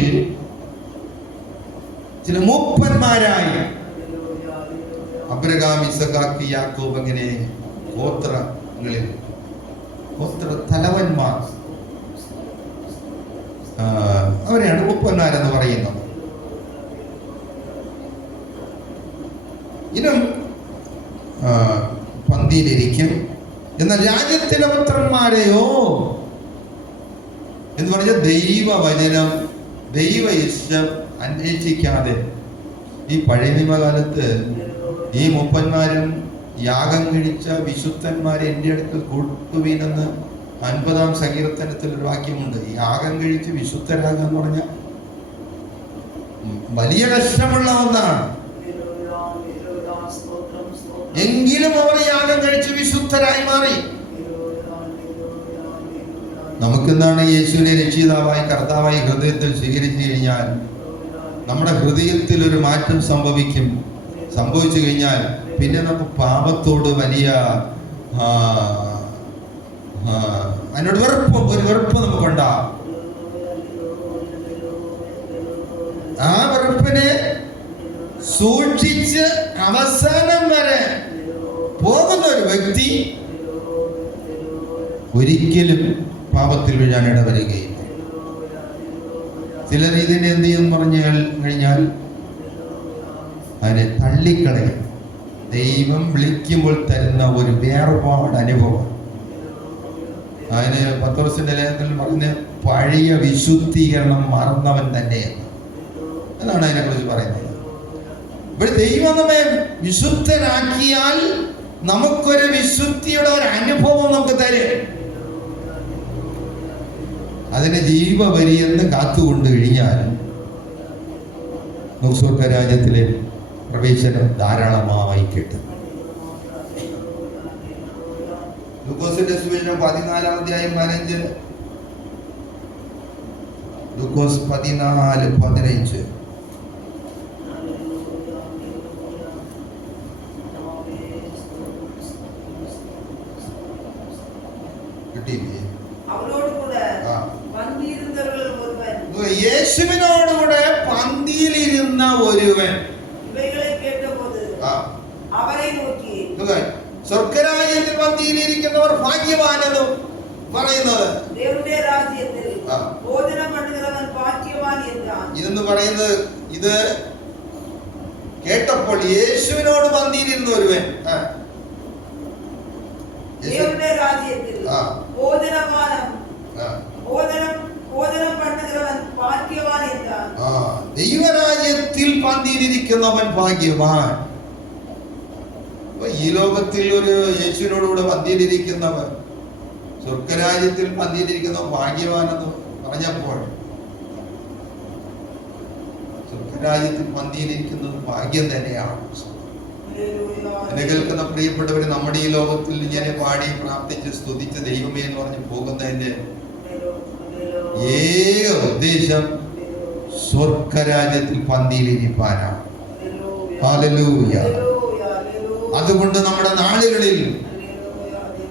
ചില മൂപ്പന്മാരായി അബ്രഹാം, ഇസഹാക്ക്, യാക്കോബ് അങ്ങനെ ഗോത്രങ്ങളിൽ ഗോത്ര തലവന്മാർ, അവരെയാണ് മൂപ്പന്മാരെന്ന് പറയുന്നത്. ഇനും പന്തിയിലിരിക്കും. എന്നാൽ രാജ്യത്തിലെ പുത്രന്മാരെയോ എന്ന് പറഞ്ഞാൽ ദൈവവചനം, ദൈവ ഇഷ്ടം അന്വേഷിക്കാതെ ഈ പഴയ നിയമകാലത്ത് ഈ മൂപ്പന്മാരും യാഗം കഴിച്ച വിശുദ്ധന്മാരെ എൻ്റെ അടുക്കൽ കൂട്ടുവീനെന്ന് 50-ാം സങ്കീർത്തനത്തിൽ ഒരു വാക്യമുണ്ട്. യാഗം കഴിച്ച് വിശുദ്ധരാഗം എന്ന് പറഞ്ഞാൽ വലിയ കഷ്ടമുള്ള ഒന്നാണ്. എങ്കിലും അവർ യാഗം കഴിച്ച് വിശുദ്ധരായി മാറി. നമുക്കെന്താണ് യേശുവിനെ രക്ഷിതാവായി കർത്താവായി ഹൃദയത്തിൽ സ്വീകരിച്ചു കഴിഞ്ഞാൽ നമ്മുടെ ഹൃദയത്തിൽ ഒരു മാറ്റം സംഭവിച്ചു കഴിഞ്ഞാൽ പിന്നെ നമുക്ക് പാപത്തോട് വലിയ അതിനോട് വെറുപ്പ് നമുക്കുണ്ടാവും. ആ വെറുപ്പിനെ സൂക്ഷിച്ച് അവസാനം വരെ പോകുന്ന ഒരു വ്യക്തി ഒരിക്കലും പാപത്തിൽ വീഴാൻ ഇടവരികയില്ല. ചിലർ ഇതിനെ എന്ത് ചെയ്യുമെന്ന് പറഞ്ഞു കഴിഞ്ഞാൽ അതിനെ തള്ളിക്കളയും. ദൈവം വിളിക്കുമ്പോൾ തരുന്ന ഒരു വേർപാട് അനുഭവം. അതിന് പത്രോസിന്റെ ലേഖനത്തിൽ പറഞ്ഞ പഴയ വിശുദ്ധീകരണം മറന്നവൻ തന്നെയാണ് എന്നാണ് അതിനെ കുറിച്ച് പറയുന്നത്. ഇവിടെ ദൈവം നമ്മെ വിശുദ്ധരാക്കിയാൽ നമുക്കൊരു വിശുദ്ധിയുടെ ഒരു അനുഭവം നമുക്ക് തരും. അതിനെ ജീവപര്യന്തം കാത്തുകൊണ്ട് കഴിഞ്ഞാൽ സ്വർഗരാജ്യത്തിലെ പ്രവേശനം ധാരാളമായി കിട്ടും. ലൂക്കോസിന്റെ സുവിശേഷം 14-ാം അധ്യായം 15, ലൂക്കോസ് 14:15. യേശുവിനോടുകൂടെ പന്തിയിലിരുന്ന ഒരുവൻ അവരെ നോക്കി സ്വർഗരാജ്യത്തിൽ പന്തിയിലിരിക്കുന്നവർ ഭാഗ്യവാനെന്നും പറയുന്നത് ഇതെന്ന് പറയുന്നത് ഇത് കേട്ടപ്പോൾ യേശുവിനോട് പന്തിയിലിരുന്ന ഒരുവൻ ദൈവരാജ്യത്തിൽ പന്തിയിലിരിക്കുന്നവൻ ഭാഗ്യവാൻ. ഈ ലോകത്തിൽ ഒരു യേശുവിനോടുകൂടെ പന്തിയിലിരിക്കുന്നവൻ സ്വർഗരാജ്യത്തിൽ പന്തിയിലിരിക്കുന്നവൻ ഭാഗ്യവാനെന്ന് പറഞ്ഞപ്പോൾ സ്വർഗരാജ്യത്തിൽ പന്തിയിലിരിക്കുന്നത് ഭാഗ്യം തന്നെയാണ്. എന്നെ കേൾക്കുന്ന പ്രിയപ്പെട്ടവര്, നമ്മുടെ ഈ ലോകത്തിൽ ഇങ്ങനെ പാടി പ്രാർത്ഥിച്ച് സ്തുതിച്ച് ദൈവമേ എന്ന് പറഞ്ഞ് പോകുന്നതിന്റെ ഏക ഉദ്ദേശം സ്വർഗരാജ്യത്തിൽ പന്തിയിലിരിപ്പാനാണ്. ഹല്ലേലൂയ. അതുകൊണ്ട് നമ്മുടെ നാളുകളിൽ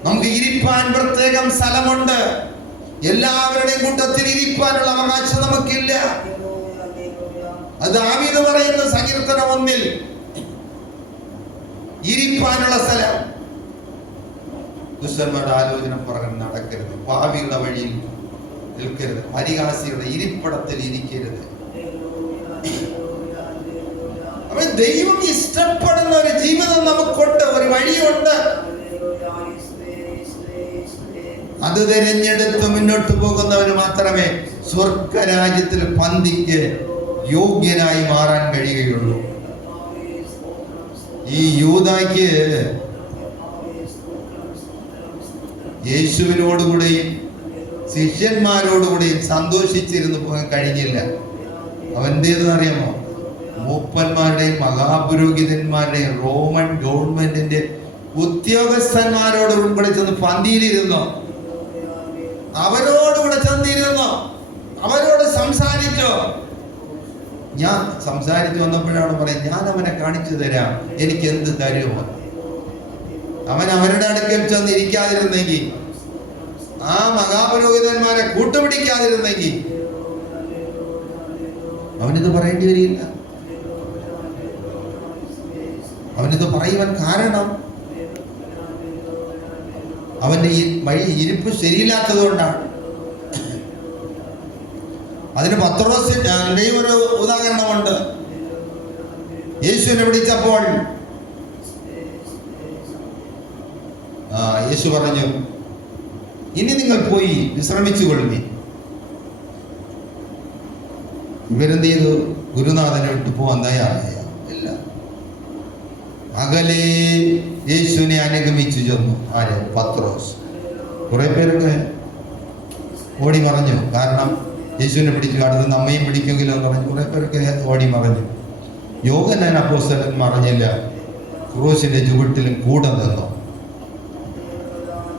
നമുക്ക് ഇരിപ്പാൻ പ്രത്യേകം സ്ഥലമുണ്ട്. എല്ലാവരുടെയും കൂട്ടത്തിൽ ഇരിപ്പാനുള്ള അവകാശം നമുക്കില്ല. അത് ദാവീദ് പറയുന്ന സങ്കീർത്തനം 1-ൽ ഇരിപ്പാനുള്ള സ്ഥലം. ദുഷ്ടന്മാരുടെ ആലോചന പറഞ്ഞ് നടക്കരുത്, പാപികളുടെ വഴിയിൽ നിൽക്കരുത്, പരിഹാസിയുടെ ഇരിപ്പിടത്തിൽ ഇരിക്കരുത്. അവൻ ദൈവം ഇഷ്ടപ്പെടുന്ന ഒരു ജീവിതം നമുക്കുണ്ട്, ഒരു വഴിയുണ്ട്. അത് തിരഞ്ഞെടുത്ത് മുന്നോട്ട് പോകുന്നവന് മാത്രമേ സ്വർഗരാജ്യത്തിൽ പന്തിക്ക് യോഗ്യനായി മാറാൻ കഴിയുകയുള്ളൂ. ഈ യൂദായ്ക്ക് യേശുവിനോടുകൂടെയും ശിഷ്യന്മാരോടുകൂടെയും സന്തോഷിച്ചിരുന്നു പോകാൻ കഴിഞ്ഞില്ല. അവൻ്റേതെന്നറിയാമോ? മൂപ്പന്മാരുടെയും മഹാപുരോഹിതന്മാരുടെയും റോമൻ ഗവൺമെന്റിന്റെ ഉദ്യോഗസ്ഥന്മാരോടും കൂടെ ചെന്ന് പന്തിയിലിരുന്നു. അവരോടുകൂടെ ചെന്നിരുന്നു, അവരോട് സംസാരിച്ചു. ഞാൻ സംസാരിച്ചു വന്നപ്പോഴാണ് പറയാം, ഞാൻ അവനെ കാണിച്ചു തരാം, എനിക്ക് എന്ത് തരുമോ. അവൻ അവരുടെ അടുക്കൽ ചെന്നിരിക്കാതിരുന്നെങ്കിൽ, ആ മഹാപുരോഹിതന്മാരെ കൂട്ടുപിടിക്കാതിരുന്നെങ്കിൽ അവനിത് പറയേണ്ടി വരില്ല. അവനിത് പറയുവാൻ കാരണം അവന്റെ ഈ വഴി ഇരിപ്പ് ശരിയില്ലാത്തത് കൊണ്ടാണ്. അതിന് പത്രോസിന്റെയും ഒരു ഉദാഹരണമുണ്ട്. യേശുവിനെ വിളിച്ചപ്പോൾ യേശു പറഞ്ഞു, ഇനി നിങ്ങൾ പോയി വിശ്രമിച്ചുകൊള്ളി. ഇവരെന്ത് ചെയ്തു? ഗുരുനാഥനെ വിട്ടു പോകാൻ തയ്യാറായ ഇല്ല. അകലെ യേശുവിനെ അനുഗമിച്ചു ചെന്നു. ആര്? പത്രോസ്. കുറെ പേരൊക്കെ ഓടി മറഞ്ഞു. കാരണം യേശുവിനെ പിടിച്ചു, അടുത്ത് നമ്മയും പിടിക്കുമെങ്കിലും എന്ന് പറഞ്ഞു കുറെ പേരൊക്കെ ഓടി മറഞ്ഞു. യോഹന്നാൻ അപ്പോസ്തലൻ മറഞ്ഞില്ല, ക്രൂശിന്റെ ചുവട്ടിലും കൂടെ നിന്നു.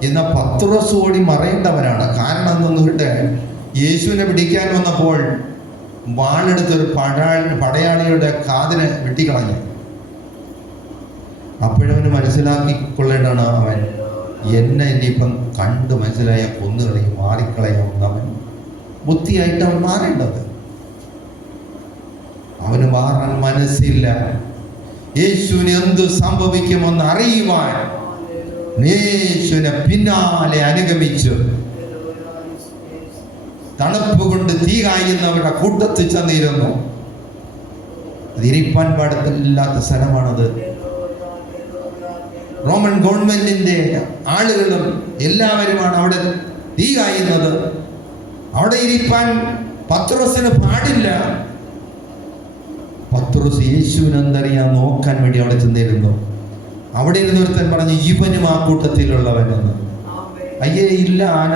എന്നാൽ പത്രോസ് ഓടി മറയേണ്ടവനാണ്. കാരണം എന്തെന്നിട്ട് യേശുവിനെ പിടിക്കാൻ വന്നപ്പോൾ വാളെടുത്തൊരു പടയാളിയുടെ കാതിന് വെട്ടിക്കളഞ്ഞു. അപ്പോഴവന് മനസ്സിലാക്കിക്കൊള്ളേണ്ടതാണ്, അവൻ എന്നെ ഇനിയിപ്പം കണ്ട് മനസ്സിലായ കൊന്നുകളയും മാറിക്കളയാവുന്നവൻ ബുദ്ധിയായിട്ട് അവൻ മാറേണ്ടത്. അവന് മാറാൻ മനസ്സില്ല. യേശുവിന് എന്ത് സംഭവിക്കുമെന്ന് അറിയുവാൻ യേശുവിനെ പിന്നാലെ അനുഗമിച്ചു. തണുപ്പ് കൊണ്ട് തീ കായുന്നവരുടെ കൂട്ടത്തിൽ ചെന്നിരുന്നു. അതിരിപ്പാൻ പാടില്ലാത്ത സ്ഥലമാണത്. റോമൻ ഗവൺമെന്റിന്റെ ആളുകളും എല്ലാവരുമാണ് അവിടെ തീ കായുന്നത്. അവിടെ ഇരിപ്പാൻ പത്രോസിന് പാടില്ല. പത്രോസ് യേശുവിന് എന്തറിയാൻ നോക്കാൻ വേണ്ടി അവിടെ ചെന്നിരുന്നു. അവിടെ ഇരുന്ന് ഒരുത്തൻ പറഞ്ഞു, ഇവനും ആ കൂട്ടത്തിലുള്ളവനെന്ന്. അയ്യേ ഇല്ല, ആന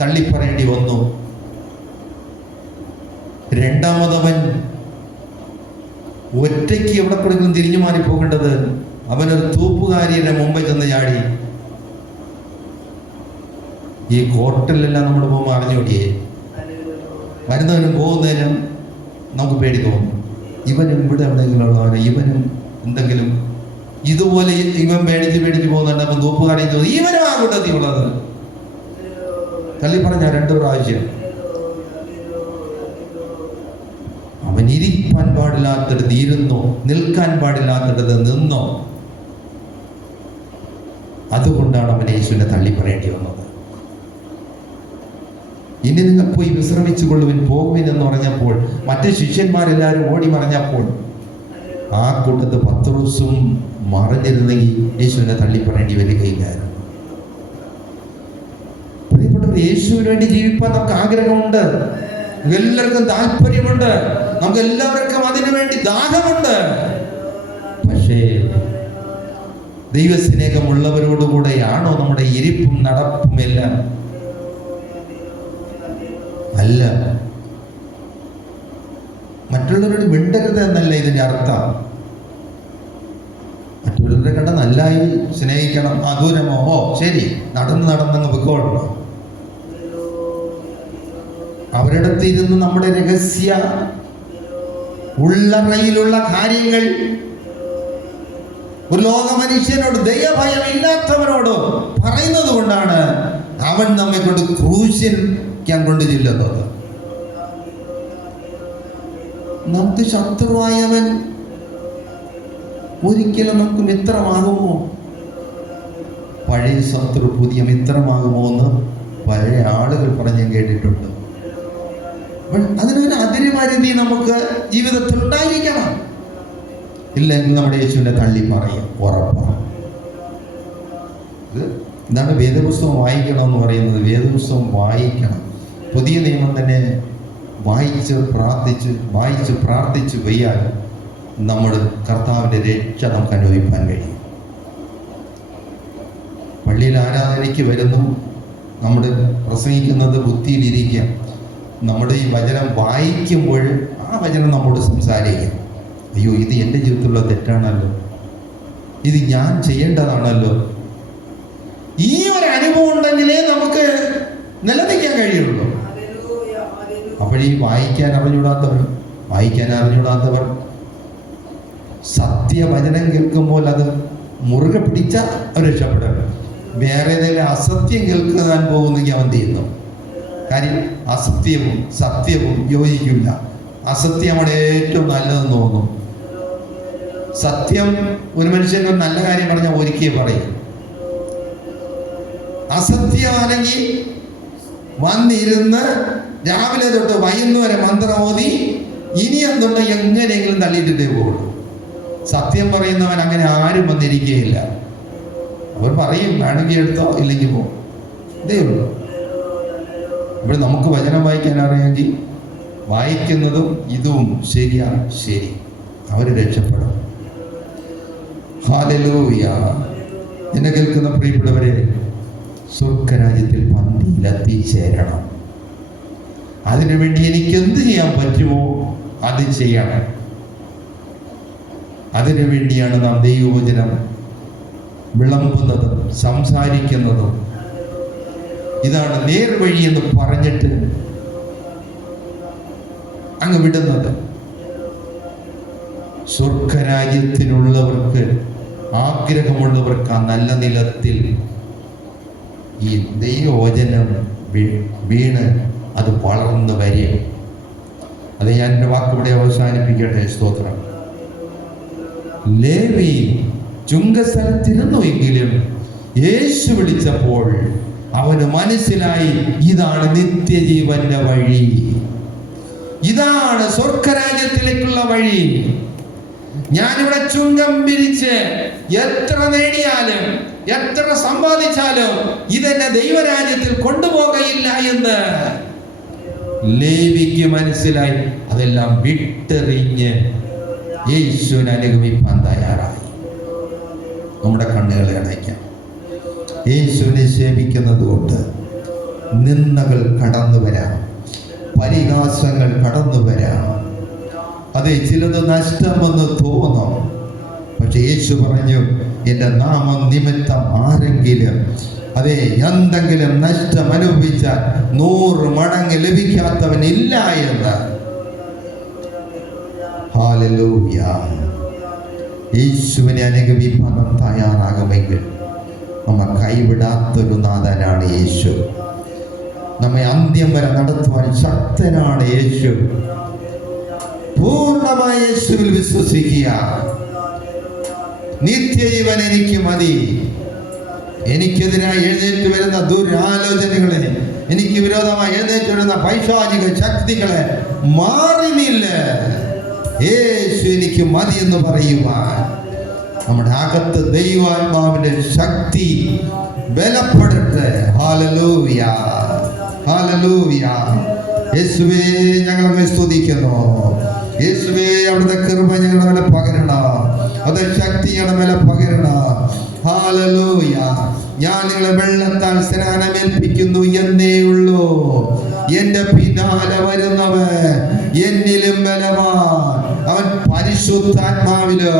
തള്ളിപ്പറയേണ്ടി വന്നു. രണ്ടാമതവൻ ഒറ്റയ്ക്ക് എവിടെ കൊടുക്കും തിരിഞ്ഞു മാറി പോകേണ്ടത്. അവനൊരു തൂപ്പുകാരിയുടെ മുമ്പേ ചെന്ന് ചാടി. ഈ കോർട്ടിലെല്ലാം നമ്മൾ പോകുമ്പോൾ അറിഞ്ഞോടിയേ, വരുന്നവനും പോകുന്നതിനും നമുക്ക് പേടി തോന്നും. ഇവനും ഇവിടെ എവിടെയെങ്കിലും ഉള്ളവന്, ഇവനും എന്തെങ്കിലും ഇതുപോലെ ഇവൻ പേടിച്ച് പോകുന്നുണ്ട്. അപ്പം തൂപ്പുകാരി തോന്നി ഇവനും ആ കൂട്ടത്തിൽ ഉള്ളത്. തള്ളി പറഞ്ഞ 2 പ്രാവശ്യം. അവൻ ഇരിക്കാൻ പാടില്ലാത്തടത്ത് ഇരുന്നോ, നിൽക്കാൻ പാടില്ലാത്തടത്ത് നിന്നോ. അതുകൊണ്ടാണ് അവൻ യേശുവിനെ തള്ളി പറയേണ്ടി വന്നത്. ഇനി നിങ്ങൾ പോയി വിശ്രമിച്ചു കൊള്ളുവിൻ, പോകുവിൻ എന്ന് പറഞ്ഞപ്പോൾ മറ്റ് ശിഷ്യന്മാരെല്ലാവരും ഓടി മറഞ്ഞപ്പോൾ ആ കൂട്ടത്ത് പത്രോസും മറഞ്ഞിരുന്നെങ്കിൽ യേശുവിനെ തള്ളി പറയേണ്ടി വരികയില്ലായിരുന്നു. പ്രിയപ്പെട്ടവർ, യേശുവിന് വേണ്ടി ജീവിക്കാൻ നമുക്ക് ആഗ്രഹമുണ്ട്, എല്ലാവർക്കും താല്പര്യമുണ്ട്, നമുക്ക് എല്ലാവർക്കും അതിനു വേണ്ടി ദാഹമുണ്ട്. പക്ഷേ ദൈവസ്നേഹമുള്ളവരോടുകൂടെയാണോ നമ്മുടെ ഇരിപ്പും നടപ്പും എല്ലാം? അല്ല. മറ്റുള്ളവരോട് മിണ്ടരുത് എന്നല്ല ഇതിന്റെ അർത്ഥം. മറ്റുള്ളവരെ കണ്ട നല്ലായി സ്നേഹിക്കണം. ദൂരമോ, ശരി, നടന്നങ്ങ് പൊയ്ക്കോളണം. അവരുടെ ഇരുന്ന് നമ്മുടെ രഹസ്യ ഉള്ളറയിലുള്ള കാര്യങ്ങൾ ഒരു ലോക മനുഷ്യനോട്, ദൈവഭയം ഇല്ലാത്തവനോട് പറയുന്നത് കൊണ്ടാണ് അവൻ നമ്മെ കൊണ്ട് ക്രൂശിക്കാൻ കൊണ്ട് ചെല്ലുന്നത്. നമുക്ക് ശത്രുവായവൻ ഒരിക്കലും നമുക്ക് മിത്രമാകുമോ? പഴയ ശത്രു പുതിയ മിത്രമാകുമോ എന്ന് പഴയ ആളുകൾ പറഞ്ഞ് കേട്ടിട്ടുണ്ട്. അതിനൊരു അതിരുപരിധി നമുക്ക് ജീവിതത്തിൽ ഉണ്ടായിരിക്കണം. ഇല്ലെങ്കിൽ നമ്മുടെ യേശുവിനെ തള്ളി പറയും, ഉറപ്പാണ്. ഇതാണ് വേദപുസ്തകം വായിക്കണം എന്ന് പറയുന്നത്. വേദപുസ്തകം വായിക്കണം. പുതിയ നിയമം തന്നെ വായിച്ച് പ്രാർത്ഥിച്ച് വയ്യാൽ നമ്മുടെ കർത്താവിൻ്റെ രക്ഷ നമുക്ക് അനുഭവിക്കാൻ കഴിയും. പള്ളിയിൽ ആരാധനയ്ക്ക് വരുന്നു, നമ്മുടെ പ്രസംഗിക്കുന്നത് ബുദ്ധിയിലിരിക്കുക. നമ്മുടെ ഈ വചനം വായിക്കുമ്പോൾ ആ വചനം നമ്മോട് സംസാരിക്കും. അയ്യോ, ഇത് എൻ്റെ ജീവിതത്തിലുള്ള തെറ്റാണല്ലോ, ഇത് ഞാൻ ചെയ്യേണ്ടതാണല്ലോ. ഈ ഒരു അനുഭവം ഉണ്ടെങ്കിലേ നമുക്ക് നിലനിൽക്കാൻ കഴിയുള്ളൂ. അപ്പോഴീ വായിക്കാൻ അറിഞ്ഞൂടാത്തവർ സത്യവചനം കേൾക്കുമ്പോൾ അത് മുറുകെ പിടിച്ച അവർ രക്ഷപ്പെടും. വേറെ ഏതെങ്കിലും അസത്യം കേൾക്കാൻ പോകുന്നെങ്കിൽ അവൻ ചെയ്യുന്നു. കാര്യം അസത്യവും സത്യവും യോജിക്കില്ല. അസത്യമാണ് ഏറ്റവും നല്ലതെന്ന് തോന്നും. സത്യം ഒരു മനുഷ്യൻ ഒരു നല്ല കാര്യം പറഞ്ഞാൽ ഒരിക്കൽ പറയും. അസത്യമാണെങ്കിൽ വന്നിരുന്ന് രാവിലെ തൊട്ട് വൈകുന്നേരം മന്ത്രം ഓതി ഇനി എന്തുണ്ടെങ്കിൽ എങ്ങനെയെങ്കിലും തള്ളിയിട്ടേ പോകുള്ളൂ. സത്യം പറയുന്നവൻ അങ്ങനെ ആരും വന്നിരിക്കുകയില്ല. അവർ പറയും, വേണമെങ്കിൽ എടുത്തോ, ഇല്ലെങ്കിൽ പോകും. ഇതേ ഉള്ളൂ. ഇവിടെ നമുക്ക് വചനം വായിക്കാൻ അറിയാമെങ്കിൽ വായിക്കുന്നതും ഇതും ശരിയാണ്, ശരി, അവർ രക്ഷപ്പെടും. ഹല്ലേലൂയ. എന്നെ കേൾക്കുന്ന പ്രിയപ്പെട്ടവരെ, സ്വർഗരാജ്യത്തിൽ പന്തിയിലെത്തിച്ചേരണം. അതിനുവേണ്ടി എനിക്ക് എന്ത് ചെയ്യാൻ പറ്റുമോ അത് ചെയ്യണം. അതിനു വേണ്ടിയാണ് നാം ദൈവവചനം വിളമ്പുന്നതും സംസാരിക്കുന്നതും. ഇതാണ് നേർവഴി എന്ന് പറഞ്ഞിട്ട് അങ്ങ് വിടുന്നത്. സ്വർഗരാജ്യത്തിനുള്ളവർക്ക്, ആഗ്രഹമുള്ളവർക്ക് ആ നല്ല നിലത്തിൽ ഈ ദൈവവചനം വീണ് അത് വളർന്നു വരും. അത് ഞാൻ എൻ്റെ വാക്കിവിടെ അവസാനിപ്പിക്കട്ടെ. സ്തോത്രം. ലേവി ചുങ്കസ്ഥലത്തിരുന്നു എങ്കിലും യേശു വിളിച്ചപ്പോൾ അവന് മനസ്സിലായി, ഇതാണ് നിത്യജീവന്റെ വഴി, ഇതാണ് സ്വർഗരാജ്യത്തിലേക്കുള്ള വഴി. ഞാനിവിടെ ചുങ്കം പിരിച്ച് എത്ര നേടിയാലും എത്ര സമ്പാദിച്ചാലും ഇതെന്നെ ദൈവരാജ്യത്തിൽ കൊണ്ടുപോകയില്ല എന്ന് ലേവിക്ക് മനസ്സിലായി. അതെല്ലാം വിട്ടെറിഞ്ഞ് യേശുവിനെ അനുഗമിക്കാൻ തയ്യാറായി. നമ്മുടെ കണ്ണുകളെ അടയ്ക്കാം. യേശുവിനെ സേവിക്കുന്നത് കൊണ്ട് നിന്ദകൾ കടന്നു വരാം, പരിഹാസങ്ങൾ കടന്നു വരാം. അതെ, ചിലത് നഷ്ടമെന്ന് തോന്നും. പക്ഷെ യേശു പറഞ്ഞു, എൻ്റെ നാമം നിമിത്തം ആരെങ്കിലും എന്തെങ്കിലും നഷ്ടം അനുഭവിച്ചാൽ 100 മടങ്ങ് ലഭിക്കാത്തവനില്ല എന്ന്. ഹല്ലേലൂയ. യേശുവിനെ അനുഗമിക്കാൻ തയ്യാറാകുമെങ്കിൽ നമ്മെ കൈവിടാത്തൊരു നാഥനാണ് യേശു. നമ്മെ അന്ത്യം വരെ നടത്തുവാൻ ശക്തനാണ് യേശു. പൂർണ്ണമായ യേശുവിൽ വിശ്വസിക്കുക. നിത്യജീവൻ എനിക്ക് മതി. എനിക്കെതിരായി എഴുന്നേറ്റ് വരുന്ന ദുരാലോചനകളെ, എനിക്ക് വിരോധമായി എഴുന്നേറ്റ് വരുന്ന പൈശാചിക ശക്തികളെ മാറിനില്ല. യേശു എനിക്ക് മതി എന്ന് പറയുവാൻ നമ്മുടെ അകത്ത് ദൈവാത്മാവിന്റെ ശക്തി ബലപ്പെടട്ടെ. Hallelujah, hallelujah. യേശുവേ, ഞങ്ങളെ സ്തുതിക്കുന്നു. യേശുവേ, അവിടുത്തെ കൃപ ഞങ്ങളുടെ മേലെ പകരണം, അത് ശക്തി ഞങ്ങളുടെ മേലെ പകരണം. ഹല്ലേലൂയ. ഞാൻ നിങ്ങളെ വെള്ളത്താൽ സ്നാനമേൽപ്പിക്കുന്നു എന്നേ ഉള്ളൂ. എന്റെ പിന്നാലെ വരുന്നവൻ എന്നിലും ബലവാൻ. അവൻ പരിശുദ്ധാത്മാവില്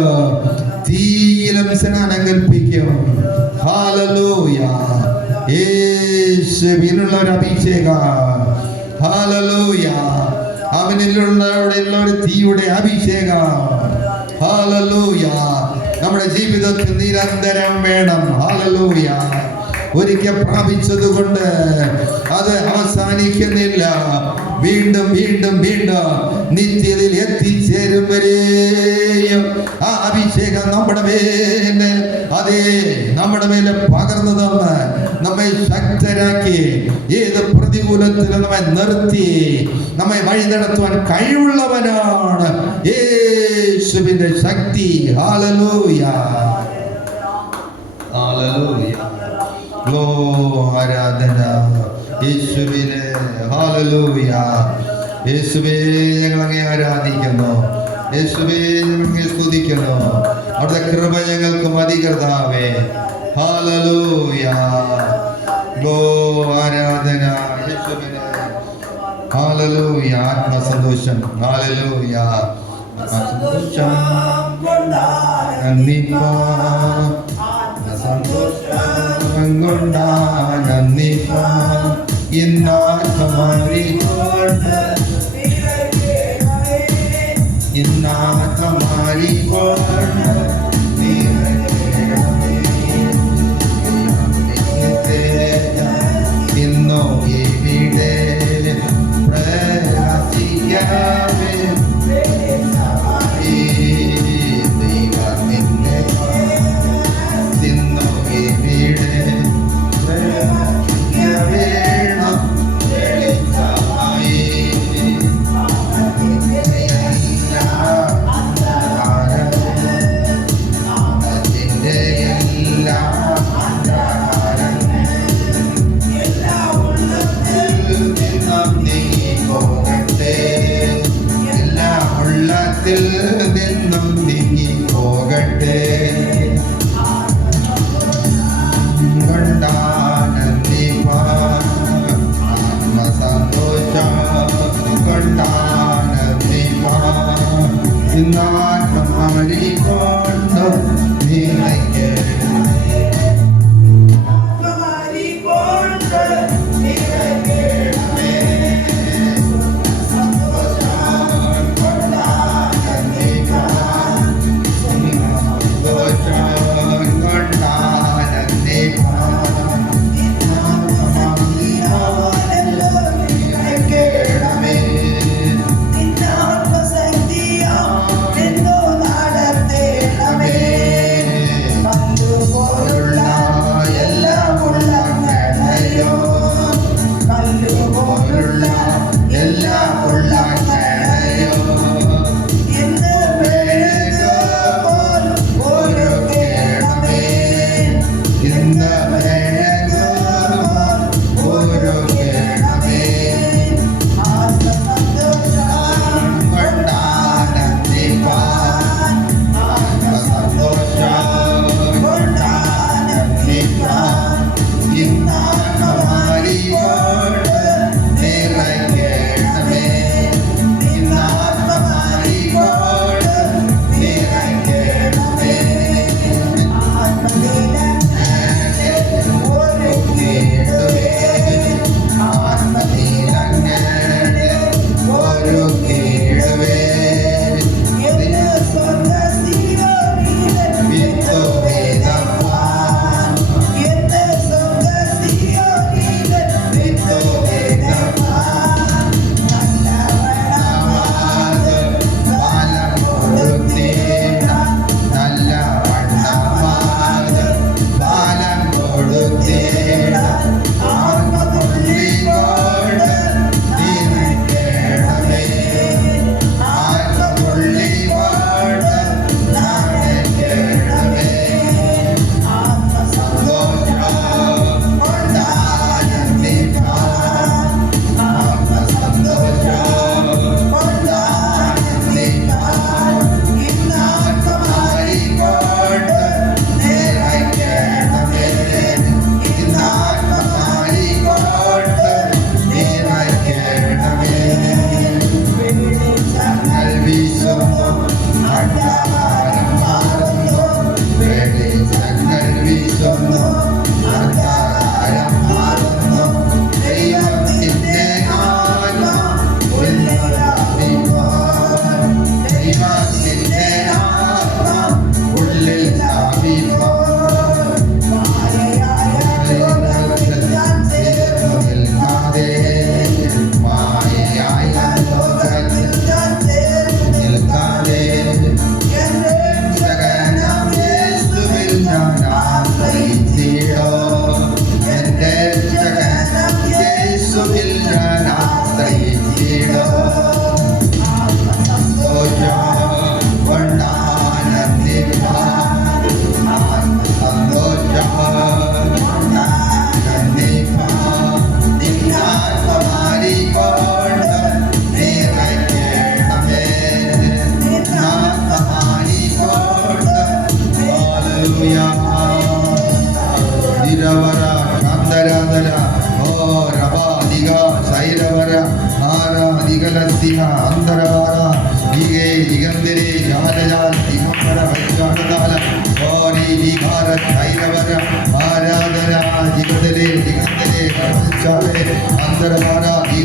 തീയിലും സ്നാനം കൽപ്പിക്കും. ഹല്ലേലൂയ. യേശുവിനുള്ള ഒരു അഭിഷേകം. ഹല്ലേലൂയ. അവനിലുള്ള ഒരു തീയുടെ അഭിഷേകം. ഹല്ലേലൂയ. നമ്മുടെ ജീവിതത്തിൽ നിരന്തരം വേണം. ഹല്ലേലൂയ. ഒരിക്കൽ പ്രാപിച്ചത് കൊണ്ട് അത് അവസാനിക്കുന്നില്ല. വീണ്ടും വീണ്ടും വീണ്ടും നിത്യതയിൽ എത്തിച്ചേരും വരെയും ആ അഭിഷേകം നമ്മുടെ മേലെ, അതേ നമ്മുടെ മേലെ പകർന്നു തന്ന് നമ്മെ ശക്തരാക്കി ഏത് പ്രതികൂലത്തിലും നമ്മെ നിർത്തി നമ്മെ വഴി നടത്തുവാൻ കഴിവുള്ളവനാണ് യേശുവിന്റെ ശക്തി. ഹല്ലേലൂയ, ഹല്ലേലൂയ, ആരാധന യേശുവിനെ. ഹല്ലേലൂയ. യേശുവേ, ഞങ്ങൾ അങ്ങേ ആരാധിക്കുന്നു. യേശുവേ, ഞങ്ങൾ അങ്ങേ സ്തുതിക്കുന്നു. അവിടുത്തെ കൃപ ഞങ്ങൾക്ക് മതി കർത്താവേ. ഹല്ലേലൂയ, ആരാധന യേശുവിനെ. ഹല്ലേലൂയ. ആത്മസന്തോഷം. ഹല്ലേലൂയ. ആത്മസന്തോഷം ഇന്നോ ഇവിടെ പ്രകാശിക്കാവേ ദൈവത്തിന്റെ ഇന്നോ ഇവിടെ വേണം വെളിച്ചമായി നിന്നും നീങ്ങി പോകട്ടെ. ആത്മസന്തോഷം കൊണ്ടാനന്ദിമാരിക്കൊണ്ട് നിറയ്ക്ക്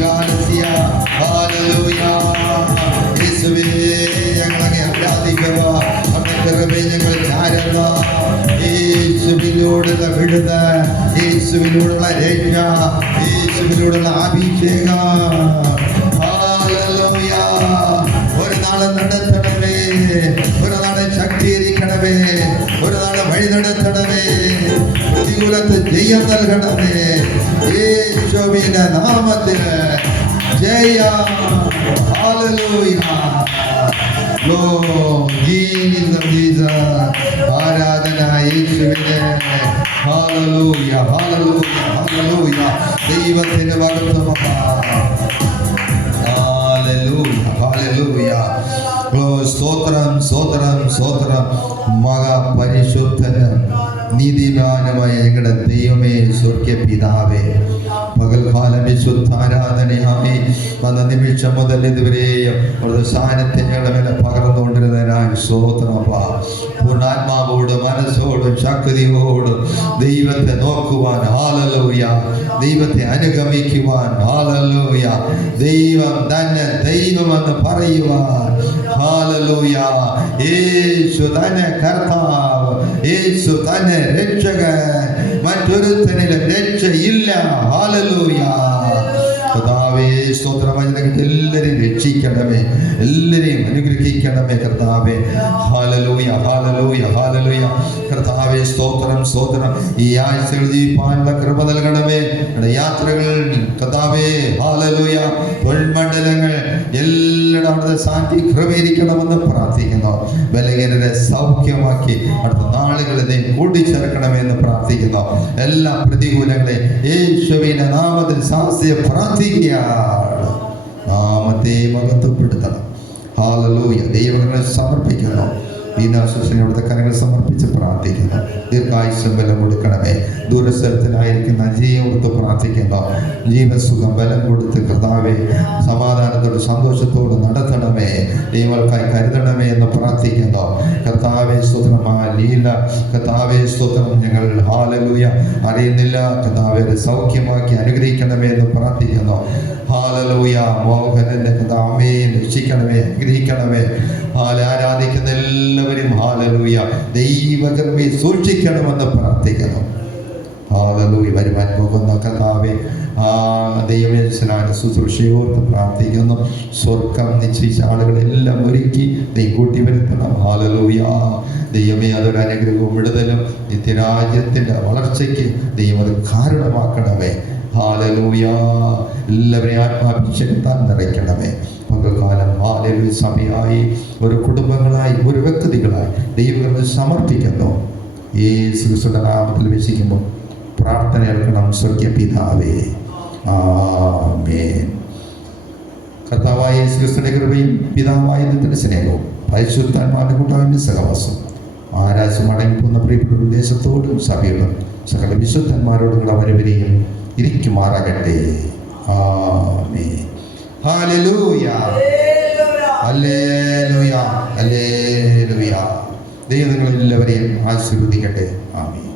പകൽക്കാലത്തിയ ഹല്ലേലൂയ. യേശുവേ ഞങ്ങളെ ആരാധിക്കുക. അങ്ങയുടെ കൃപയെ ഞങ്ങൾ ചാരുക. യേശുവിലൂടെയുള്ള വിടുതൽ, യേശുവിലൂടെയുള്ള രക്ഷ, യേശുവിലൂടെയുള്ള അഭിഷേകം. ഹല്ലേലൂയ. ഒരു നാളെ നടത്തണമേ, ഒരു നാളെ ശക്തീകരിക്കണമേ, ഒരു നാളെ വഴി നടത്തണമേ, പ്രതികൂലത്ത് ജയം നൽകണമേ. യേശുവിന്റെ നാമത്തിൽ ജയം. ഹല്ലേലൂയ. ആരാധന യേശുവിനെ. ഹല്ലേലൂയ, ഹല്ലേലൂയ, ഹല്ലേലൂയ. ദൈവത്തിന് മഹത്വം. ഹല്ലേലൂയ, ഹല്ലേലൂയ. സ്തോത്രം, സ്തോത്രം, സ്തോത്രം. മഹാപരിശുദ്ധന് നീതിമാനുമായ ഞങ്ങളുടെ ദൈവമേ, സ്വർഗ്ഗ പിതാവേ, പകൽക്കാലം വിശുദ്ധ ആരാധനയായി വന്ന നിമിഷം മുതൽ ഇതുവരെയും അവരുടെ സാന്നിധ്യം ഞങ്ങളുടെ മേലെ പകർന്നുകൊണ്ടിരുന്നതിനായി സ്തോത്രമപ്പ. പൂർണ്ണാത്മാവോടും മനസ്സോടും ശക്തിയോടും ദൈവത്തെ നോക്കുവാൻ, ഹല്ലേലൂയ, ദൈവത്തെ അനുഗമിക്കുവാൻ, ഹല്ലേലൂയ, ദൈവം തന്നെ ദൈവമെന്ന് പറയുവാൻ, ഹല്ലേലൂയ, യേശു തന്നെ കർത്താവ്, യേശു തന്നെ രക്ഷകൻ, മറ്റൊരുത്തനിലും രക്ഷയില്ല. ഹല്ലേലൂയ. കർത്താവേ സ്തോത്രമായി എല്ലാവരെയും രക്ഷിക്കണമേ, എല്ലാവരെയും അനുഗ്രഹിക്കണമേ കർത്താവേ. ഹല്ലേലൂയ, ഹല്ലേലൂയ, ഹല്ലേലൂയ. കർത്താവേ സ്തോത്രം, സ്തോത്രം. ഈ ആഴ്ചകൾ ജീവിപ്പാനുള്ള കൃപ നൽകണമേ. യാത്രകൾ കർത്താവേ, ഹല്ലേലൂയ, തൊഴിൽമണ്ഡലങ്ങൾ എല്ലാം അവിടുത്തെ സാന്തി ക്രമീകരിക്കണമെന്ന് പ്രാർത്ഥിക്കുന്നു. ബലഹീനരെ സൗഖ്യമാക്കി അടുത്ത നാളുകളിൽ നീ കൂട്ടിച്ചേർക്കണമെന്ന് പ്രാർത്ഥിക്കുന്നു. എല്ലാ പ്രതികൂലങ്ങളെ യേശുവിന്റെ നാമത്തിൽ സാക്ഷ്യ പ്രാർത്ഥിക്കുകയാണ്. നാമത്തെ മഹത്വപ്പെടുത്തണം. ഹല്ലേലൂയ. ദൈവങ്ങളെ സമർപ്പിക്കുന്നു. ദീനാശ്വസനോട് കരങ്ങൾ സമർപ്പിച്ച് പ്രാർത്ഥിക്കുന്നു. ദീർഘായുസ്സും ബലം കൊടുക്കണമേ. ദൂരസ്ഥലത്തിലായിരിക്കുന്ന ജീവോർത്ത് പ്രാർത്ഥിക്കുന്നു. ജീവസുഖം ബലം കൊടുത്ത് കർത്താവേ സമാധാനത്തോട് സന്തോഷത്തോട് നടത്തണമേ. ദൈവങ്ങൾക്കായി കരുതണമേ എന്ന് പ്രാർത്ഥിക്കുന്നു. കർത്താവേ സ്തോത്രമായ ലീല, കർത്താവേ സ്തോത്രം. ഞങ്ങൾ ഹല്ലേലൂയ അറിയുന്നില്ല, കർത്താവേ സൗഖ്യമാക്കി അനുഗ്രഹിക്കണമേ എന്ന് പ്രാർത്ഥിക്കുന്നു. ഹല്ലേലൂയ. മോഹനന്റെ കർത്താവേ രക്ഷിക്കണമേ, അനുഗ്രഹിക്കണമേ. ആരാധിക്കുന്ന എല്ലാവരും ഹല്ലേലൂയ ദൈവകൃപയെ സൂക്ഷിക്കണമെന്ന് പ്രാർത്ഥിക്കുന്നു. ഹല്ലേലൂയ. വരുവാൻ പോകുന്ന കർത്താവേ ദൈവമേശനായ ശുശ്രൂഷയോർത്ത് പ്രാർത്ഥിക്കുന്നു. സ്വർഗം നിശ്ചയിച്ച ആളുകളെല്ലാം ഒരുക്കി നീ കൂട്ടി വരുത്തണം. ഹല്ലേലൂയ. ദൈവമേ അതൊരു അനുഗ്രഹവും വിടുതലും നിത്യരാജ്യത്തിൻ്റെ വളർച്ചയ്ക്ക് ദൈവം അത് കാരണമാക്കണമേ. ഹല്ലേലൂയ. എല്ലാവരെയും ആത്മാഭിഷേകത്താൽ നിറയ്ക്കണമേ. പകൽക്കാലം ഹല്ലേലൂയ സഭയായി, ഒരു കുടുംബങ്ങളായി, ഒരു വ്യക്തികളായി ദൈവങ്ങളെ സമർപ്പിക്കുന്നു. യേശു ക്രിസ്തുവിന്റെ നാമത്തിൽ വെച്ചിരിക്കുമ്പോൾ പ്രാർത്ഥന കേൾക്കണം. സ്വർഗ്ഗ പിതാവേ, ആമേൻ. കർത്താവായ യേശു ക്രിസ്തുവിന്റെ കൃപയും പിതാവായ ദൈവത്തിന്റെ സ്നേഹവും പരിശുദ്ധാത്മാവിന്റെ കൂട്ടായ്മയും സഹവാസവും ആരാശം മടങ്ങിപ്പോകുന്ന പ്രിയപ്പെട്ട ദേശത്തോടും സഭയോടും സകല വിശുദ്ധന്മാരോടും വരവരെയും ഇരിക്കുമാറാകട്ടെ. ആമേൻ. ഹല്ലേലൂയ, ഹല്ലേലൂയ, ഹല്ലേലൂയ. ദൈവം നിങ്ങളെല്ലാവരെയും ആശീർവദിക്കട്ടെ. ആമേൻ.